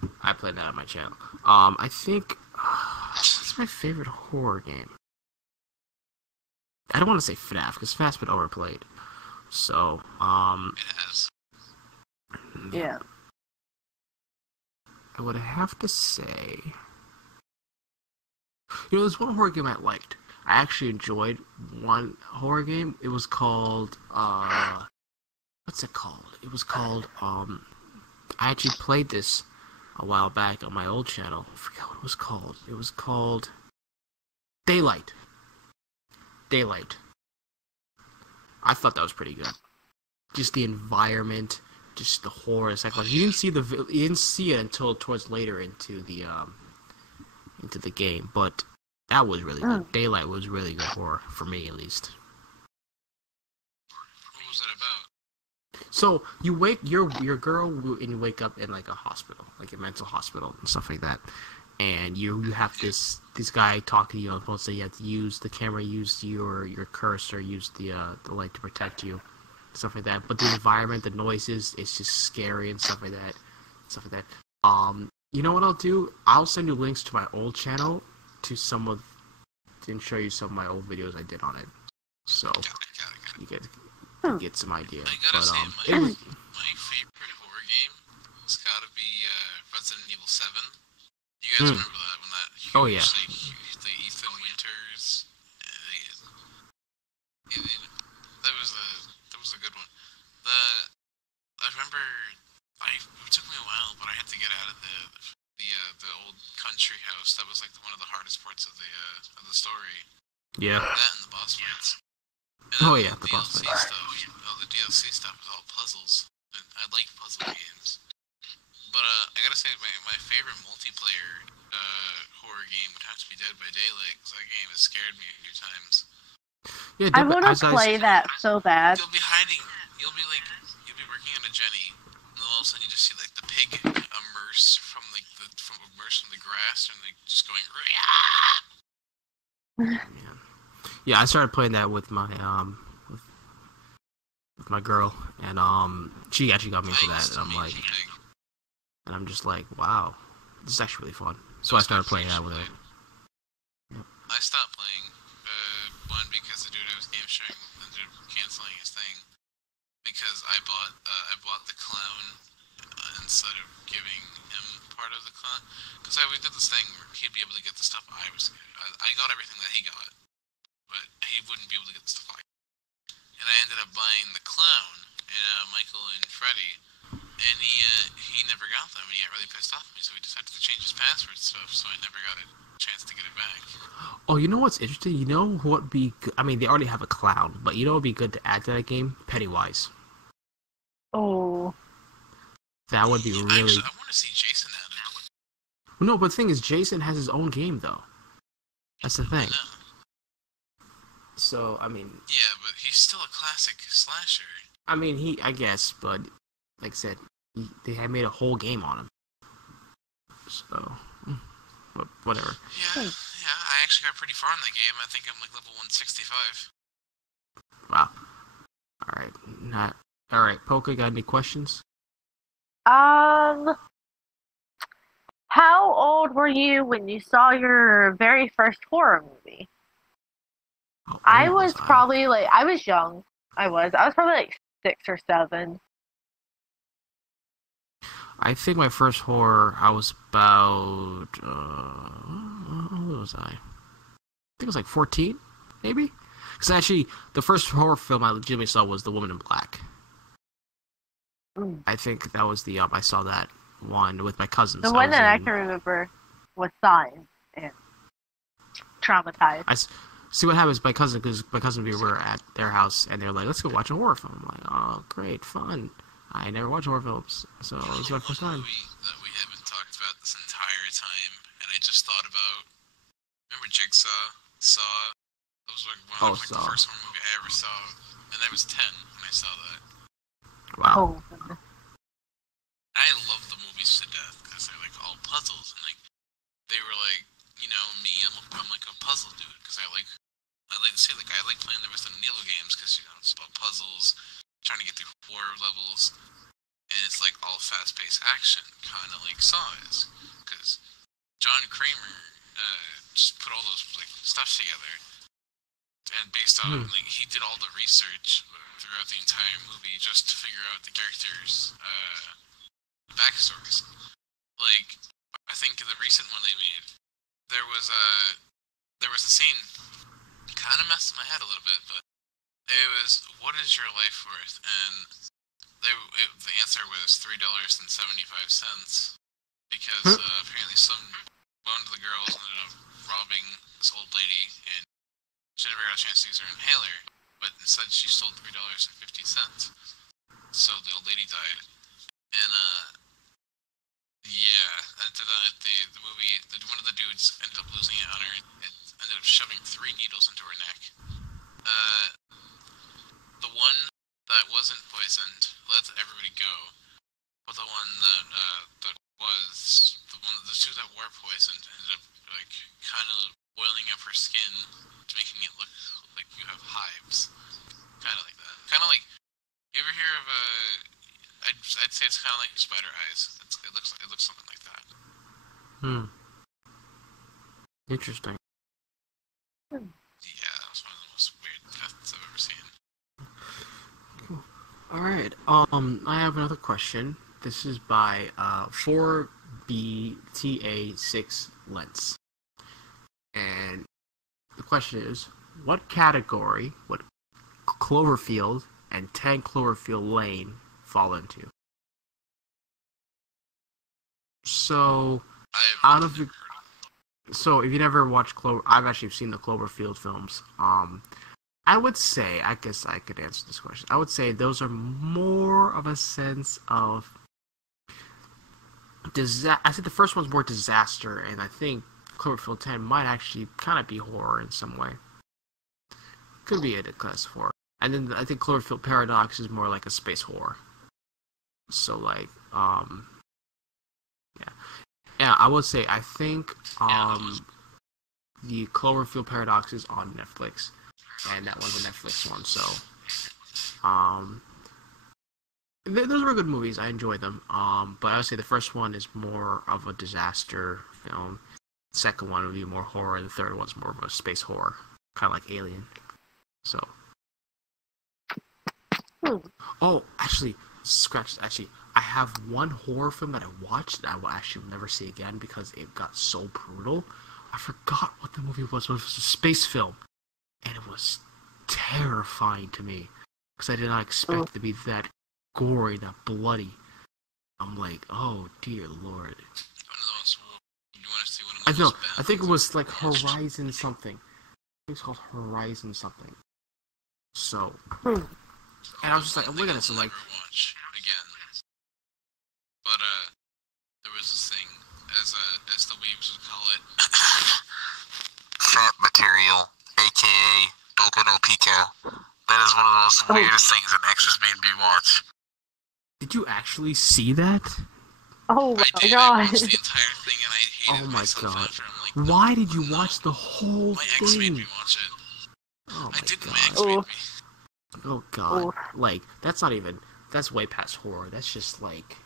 played. I played that on my channel. I think what's my favorite horror game? I don't want to say FNAF because FNAF's been overplayed. So, It has. Yeah. I would have to say, there's one horror game I liked. I actually enjoyed one horror game. It was called, what's it called? It was called, I actually played this a while back on my old channel. I forgot what it was called. It was called Daylight. I thought that was pretty good. Just the environment, just the horror. It's like you didn't see it until towards later into the game, but that was really good. Daylight was really good horror for me, at least. What was it about? So you wake your girl and you wake up in like a hospital, like a mental hospital and stuff like that, and you have this guy talking to you. Supposed to you have to use the camera, use your cursor, use the light to protect you, stuff like that. But the environment, the noises, it's just scary and stuff like that. You know what I'll do? I'll send you links to my old channel to some of didn't show you some of my old videos I did on it, so Got it. you get Hmm. get some idea. I gotta say, it was, my favorite horror game has gotta be Resident Evil 7. You guys Hmm. remember that when that huge, Oh, yeah. the Ethan Winters, that was a good one. I remember it took me a while, but I had to get out of the old country house. That was like one of the hardest parts of the story. yeah. That and the boss fights. And Oh, then yeah, the boss DLC fights. stuff. The DLC stuff is all puzzles. And I like puzzle games. But I gotta say, my favorite multiplayer horror game would have to be Dead by Daylight, because that game has scared me a few times. Yeah, I want to play that so bad. You'll be hiding. You'll be working on a Jenny, and then all of a sudden you just see like the pig emerge from the grass, and like just going. Yeah, I started playing that with my with my girl, and she actually got me into that, and I'm just like, wow, this is actually really fun. So I started playing that with her. I stopped playing. One, because the dude I was game sharing ended up canceling his thing, because I bought the clown instead of giving him part of the clown, because we did this thing where he'd be able to get the stuff I got everything that he got, but he wouldn't be able to get the stuff I got. And I ended up buying the clown and Michael and Freddy, and he never got them, and he got really pissed off at me, so he decided to change his password stuff, so I never got a chance to get it back. Oh, you know what's interesting? You know what would be good? I mean, they already have a clown, but you know what would be good to add to that game? Pennywise. Oh. That would be really... Actually, I want to see Jason added. No, but the thing is, Jason has his own game, though. That's the thing. So, I mean... Yeah, but he's still a classic slasher. I mean, I guess, but like I said, they had made a whole game on him. So, but whatever. Yeah, I actually got pretty far in the game. I think I'm like level 165. Wow. All right. Polka, got any questions? How old were you when you saw your very first horror movie? I was probably like, I was young. I was probably like 6 or 7. I think my first horror, I was about, what was I? I think it was like 14, maybe? Because actually, the first horror film I legitimately saw was The Woman in Black. I think that was I saw that one with my cousins. The one that I can remember was Signs and Traumatized. See what happens, because my cousin we were at their house, and they're like, let's go watch a horror film. I'm like, oh, great, fun. I never watched horror films, so it was my first time. Movie that we haven't talked about this entire time, and I just thought about, remember Jigsaw? Saw? That was like the first horror movie I ever saw, and I was 10 when I saw that. Wow. Oh. I love the movies to death, because they're like all puzzles, and like, they were like, you know, me, I'm like a puzzle dude, because I like to say, like, I like playing the Resident Evil games, because, you know, it's about puzzles, trying to get through horror levels, and it's like all fast-paced action, kind of like Saw is, because John Kramer just put all those like stuff together, and based on like he did all the research throughout the entire movie just to figure out the characters' backstories. Like, I think in the recent one they made, there was a scene kind of messed in my head a little bit, but it was, what is your life worth? And the answer was $3.75, because apparently one of the girls ended up robbing this old lady, and she never got a chance to use her inhaler, but instead she stole $3.50. So the old lady died, and after that, the movie, one of the dudes ended up losing it on her, and ended up shoving 3 needles into her neck. The one that wasn't poisoned let everybody go, but the one that was, the 2 that were poisoned ended up like kind of boiling up her skin, making it look like you have hives, kind of like that. Kind of like, you ever hear of I'd say it's kind of like spider eyes. It looks something like that. Interesting. All right. I have another question. This is by 4BTA6 Lens. And the question is, what category would Cloverfield and 10 Cloverfield Lane fall into? So, out of the... So, if you never watched I've actually seen the Cloverfield films. I would say, I guess I could answer this question. I would say those are more of a sense of I think the first one's more disaster, and I think Cloverfield 10 might actually kind of be horror in some way. Could be a class horror. And then I think Cloverfield Paradox is more like a space horror. So like, yeah. Yeah, I would say I think the Cloverfield Paradox is on Netflix, and that one's a Netflix one. So, those were good movies. I enjoyed them. But I would say the first one is more of a disaster film. The second one would be more horror, and the third one's more of a space horror, kind of like Alien. So. Oh, actually, Actually, I have one horror film that I watched that I will actually never see again because it got so brutal. I forgot what the movie was. It was a space film, and it was terrifying to me because I did not expect it to be that gory, that bloody. I'm like, oh dear lord. I know. I think it was like Horizon something. I think it's called Horizon something. So, and I was just like, I'm looking at this and like, watch again. But there was this thing, as the weebs would call it, fat material, aka Boku no Pico. That is one of the most weirdest things that Extras made me watch. Did you actually see that? Oh my I god. watched the entire thing and I hated myself after. I'm like, why did you watch the whole my thing? ex made me watch it. Oh my I didn't. god. My ex made me. Oh god. Like, that's not even... That's way past horror. That's just like...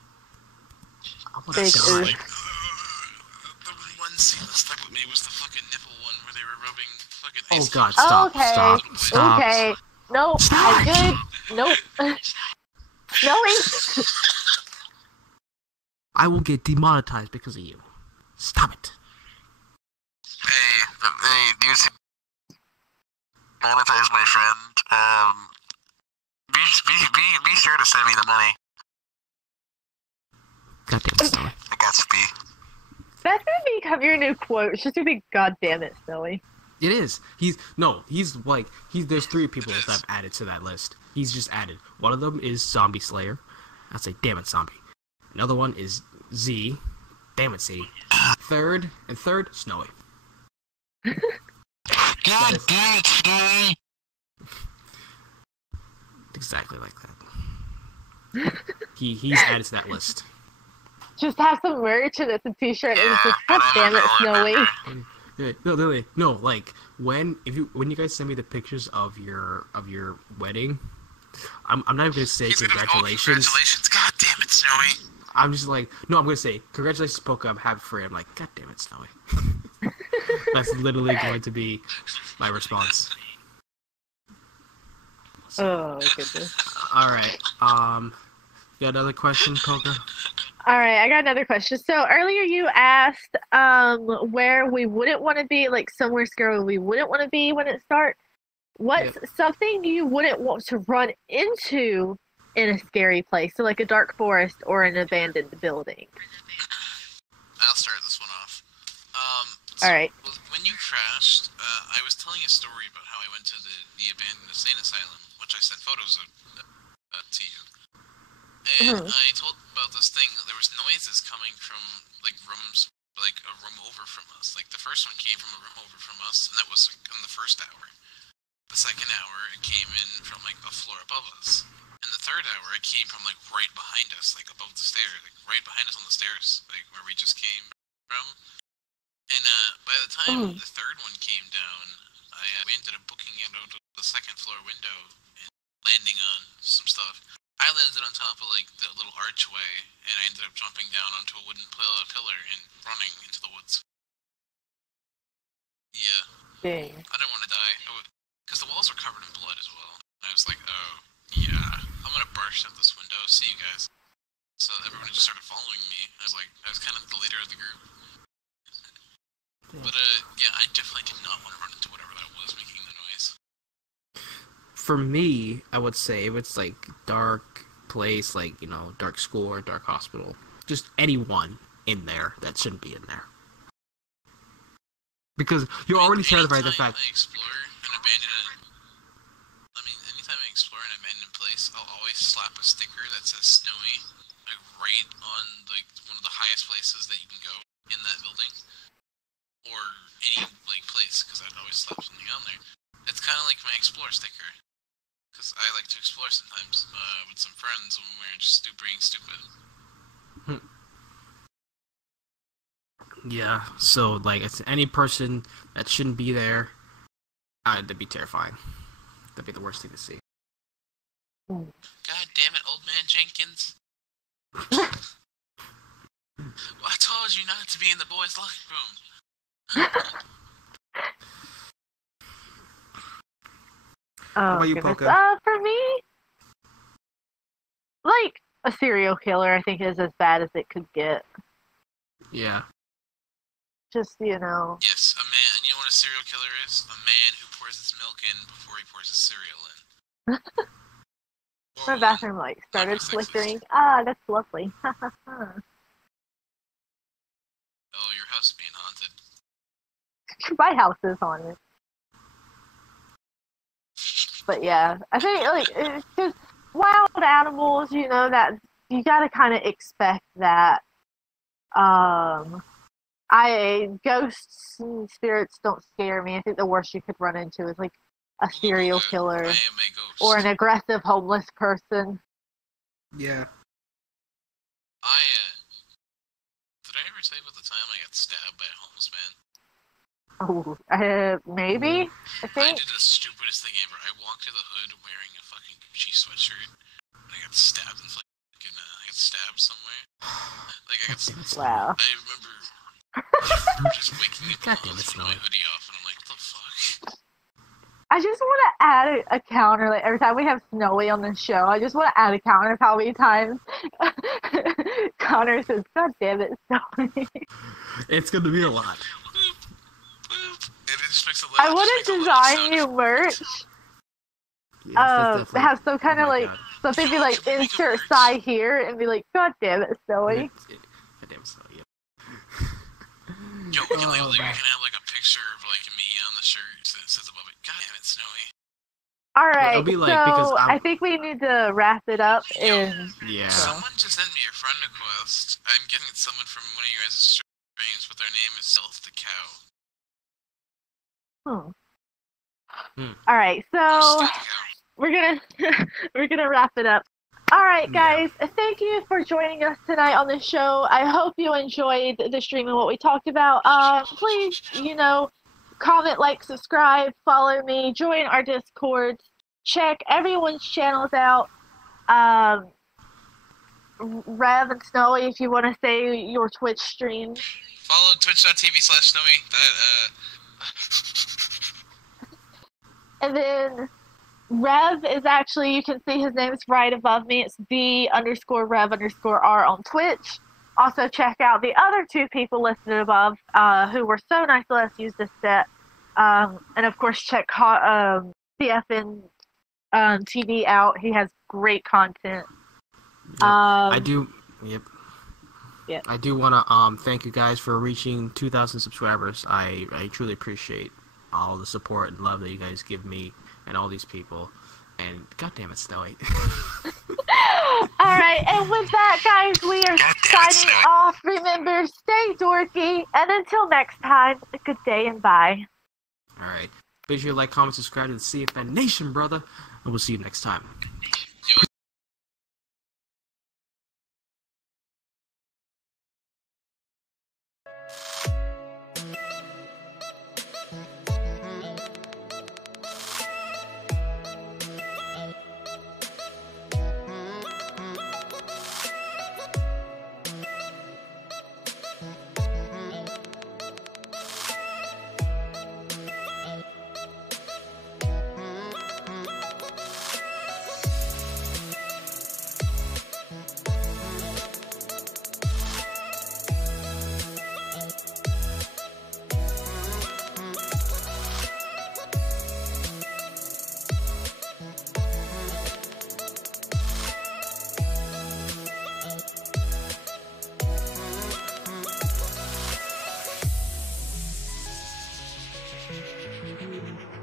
Oh my Big god. Like, the one scene that stuck with me was the fucking nipple one where they were rubbing fucking Oh ice god, cubes. stop, Okay. stop. Okay. Nope. Stop. I good. Nope. Snowy. I will get demonetized because of you. Stop it. Hey, do you see... monetize my friend? Be sure to send me the money. God damn it, Snowy. I got to be. That's gonna become your new quote. It's just gonna be, God damn it, Snowy. It is. There's 3 people that I've added to that list. He's just added. One of them is Zombie Slayer. I'd say, damn it, Zombie. Another one is Z. Damn it, Z. Third, Snowy. God damn it, Snowy! Exactly like that. He's added to that list. Just have some merch and it's a t-shirt and it's just, God damn it, Snowy. No, like when you guys send me the pictures of your wedding, I'm not even gonna say congratulations. Congratulations! God damn it, Snowy! I'm just like, no, I'm gonna say congratulations, Poca. I'm happy for you. I'm like, God damn it, Snowy. That's literally going to be my response. Oh, goodness. All right. You got another question, Poca? All right, I got another question. So earlier you asked where we wouldn't want to be, like somewhere scary we wouldn't want to be when it starts. What's something you wouldn't want to run into in a scary place? So like a dark forest or an abandoned building. I'll start this one off. All right. When you crashed, I was telling a story about how I went to the abandoned insane asylum, which I sent photos of to you. And I told about this thing. There was noises coming from like rooms, like a room over from us. Like the first one came from a room over from us, and that was like, in the first hour. The second hour, it came in from like a floor above us. And the third hour, it came from like right behind us, like above the stairs, like right behind us on the stairs, like where we just came from. And by the time the third one came down, we ended up booking it out of the second floor window and landing on some stuff. I landed on top of like the little archway, and I ended up jumping down onto a wooden pillar and running into the woods. Yeah. Dang. I didn't want to die, because the walls were covered in blood as well. I was like, oh, yeah, I'm gonna burst out this window, see you guys. So everyone just started following me. I was kind of the leader of the group. But yeah, I definitely did not want to run into whatever that was making the noise. For me, I would say if it's like dark place, like, you know, dark school or dark hospital, just anyone in there that shouldn't be in there. Because you're already terrified of the fact. Anytime I explore an abandoned place, I'll always slap a sticker that says snowy, like right on like one of the highest places that you can go in that building, or any like place, because I'd always slap something on there. It's kind of like my explore sticker, because I like to explore sometimes with some friends when we're just being stupid. Yeah, so like it's any person that shouldn't be there, that'd be terrifying. That'd be the worst thing to see. God damn it, old man Jenkins! Well, I told you not to be in the boys' locker room. Oh, about you, goodness. Poca? For me, like a serial killer, I think is as bad as it could get. Yeah. Just, you know. Yes, a man. You know what a serial killer is? A man who pours his milk in before he pours his cereal in. My bathroom light started Sexist. flickering. Ah, that's lovely. Oh, your house is being haunted. My house is haunted. But yeah, I think like it's just wild animals. You know that you got to kind of expect that. Ghosts and spirits don't scare me. I think the worst you could run into is like a serial killer I am a ghost. or an aggressive homeless person. Yeah. Did I ever tell you about the time I got stabbed by a homeless man? Oh, maybe. I I think. did the stupidest thing ever. I walked to the hood wearing a fucking Gucci sweatshirt. And I got stabbed in I got stabbed somewhere. Like I got stabbed. Wow. I remember just waking up and putting my hoodie off, and I'm like, what the fuck? I just want to add a counter. Like every time we have Snowy on the show, I just want to add a counter of how many times Connor says, "God damn it, Snowy." It's gonna be a lot. And it just makes a I want to design you merch. Yes, Have some kind of my like God. something be like Can we make a insert merch? sigh here and be like, "God damn it, Snowy." God damn, so yeah. Yo, we can, Oh, we can man. have like a picture of like me on the shirt that says above it, "God damn it, Snowy." All right, it'll be like, because so I think we need to wrap it up. In Yeah. Someone just sent me a friend request. I'm getting someone from one of your guys' streams, but their name is Stealth the Cow. All right, so Stealth the Cow. we're gonna wrap it up. All right, guys, thank you for joining us tonight on the show. I hope you enjoyed the stream and what we talked about. Please, comment, like, subscribe, follow me, join our Discord, check everyone's channels out. Rev and Snowy, if you want to say your Twitch stream. Follow twitch.tv/Snowy. And then Rev is actually, you can see his name is right above me. It's the_Rev_R on Twitch. Also check out the other two people listed above who were so nice to let us use this set. And of course check CFN TV out. He has great content. Yep. I do. Yep. Yep. I do want to thank you guys for reaching 2,000 subscribers. I truly appreciate all the support and love that you guys give me and all these people. And goddamn it, Snowy. Alright, and with that, guys, we are signing off. Remember, stay dorky, and until next time, good day and bye. Alright. Be sure to like, comment, subscribe to the CFN Nation, brother. And we'll see you next time. Thank you.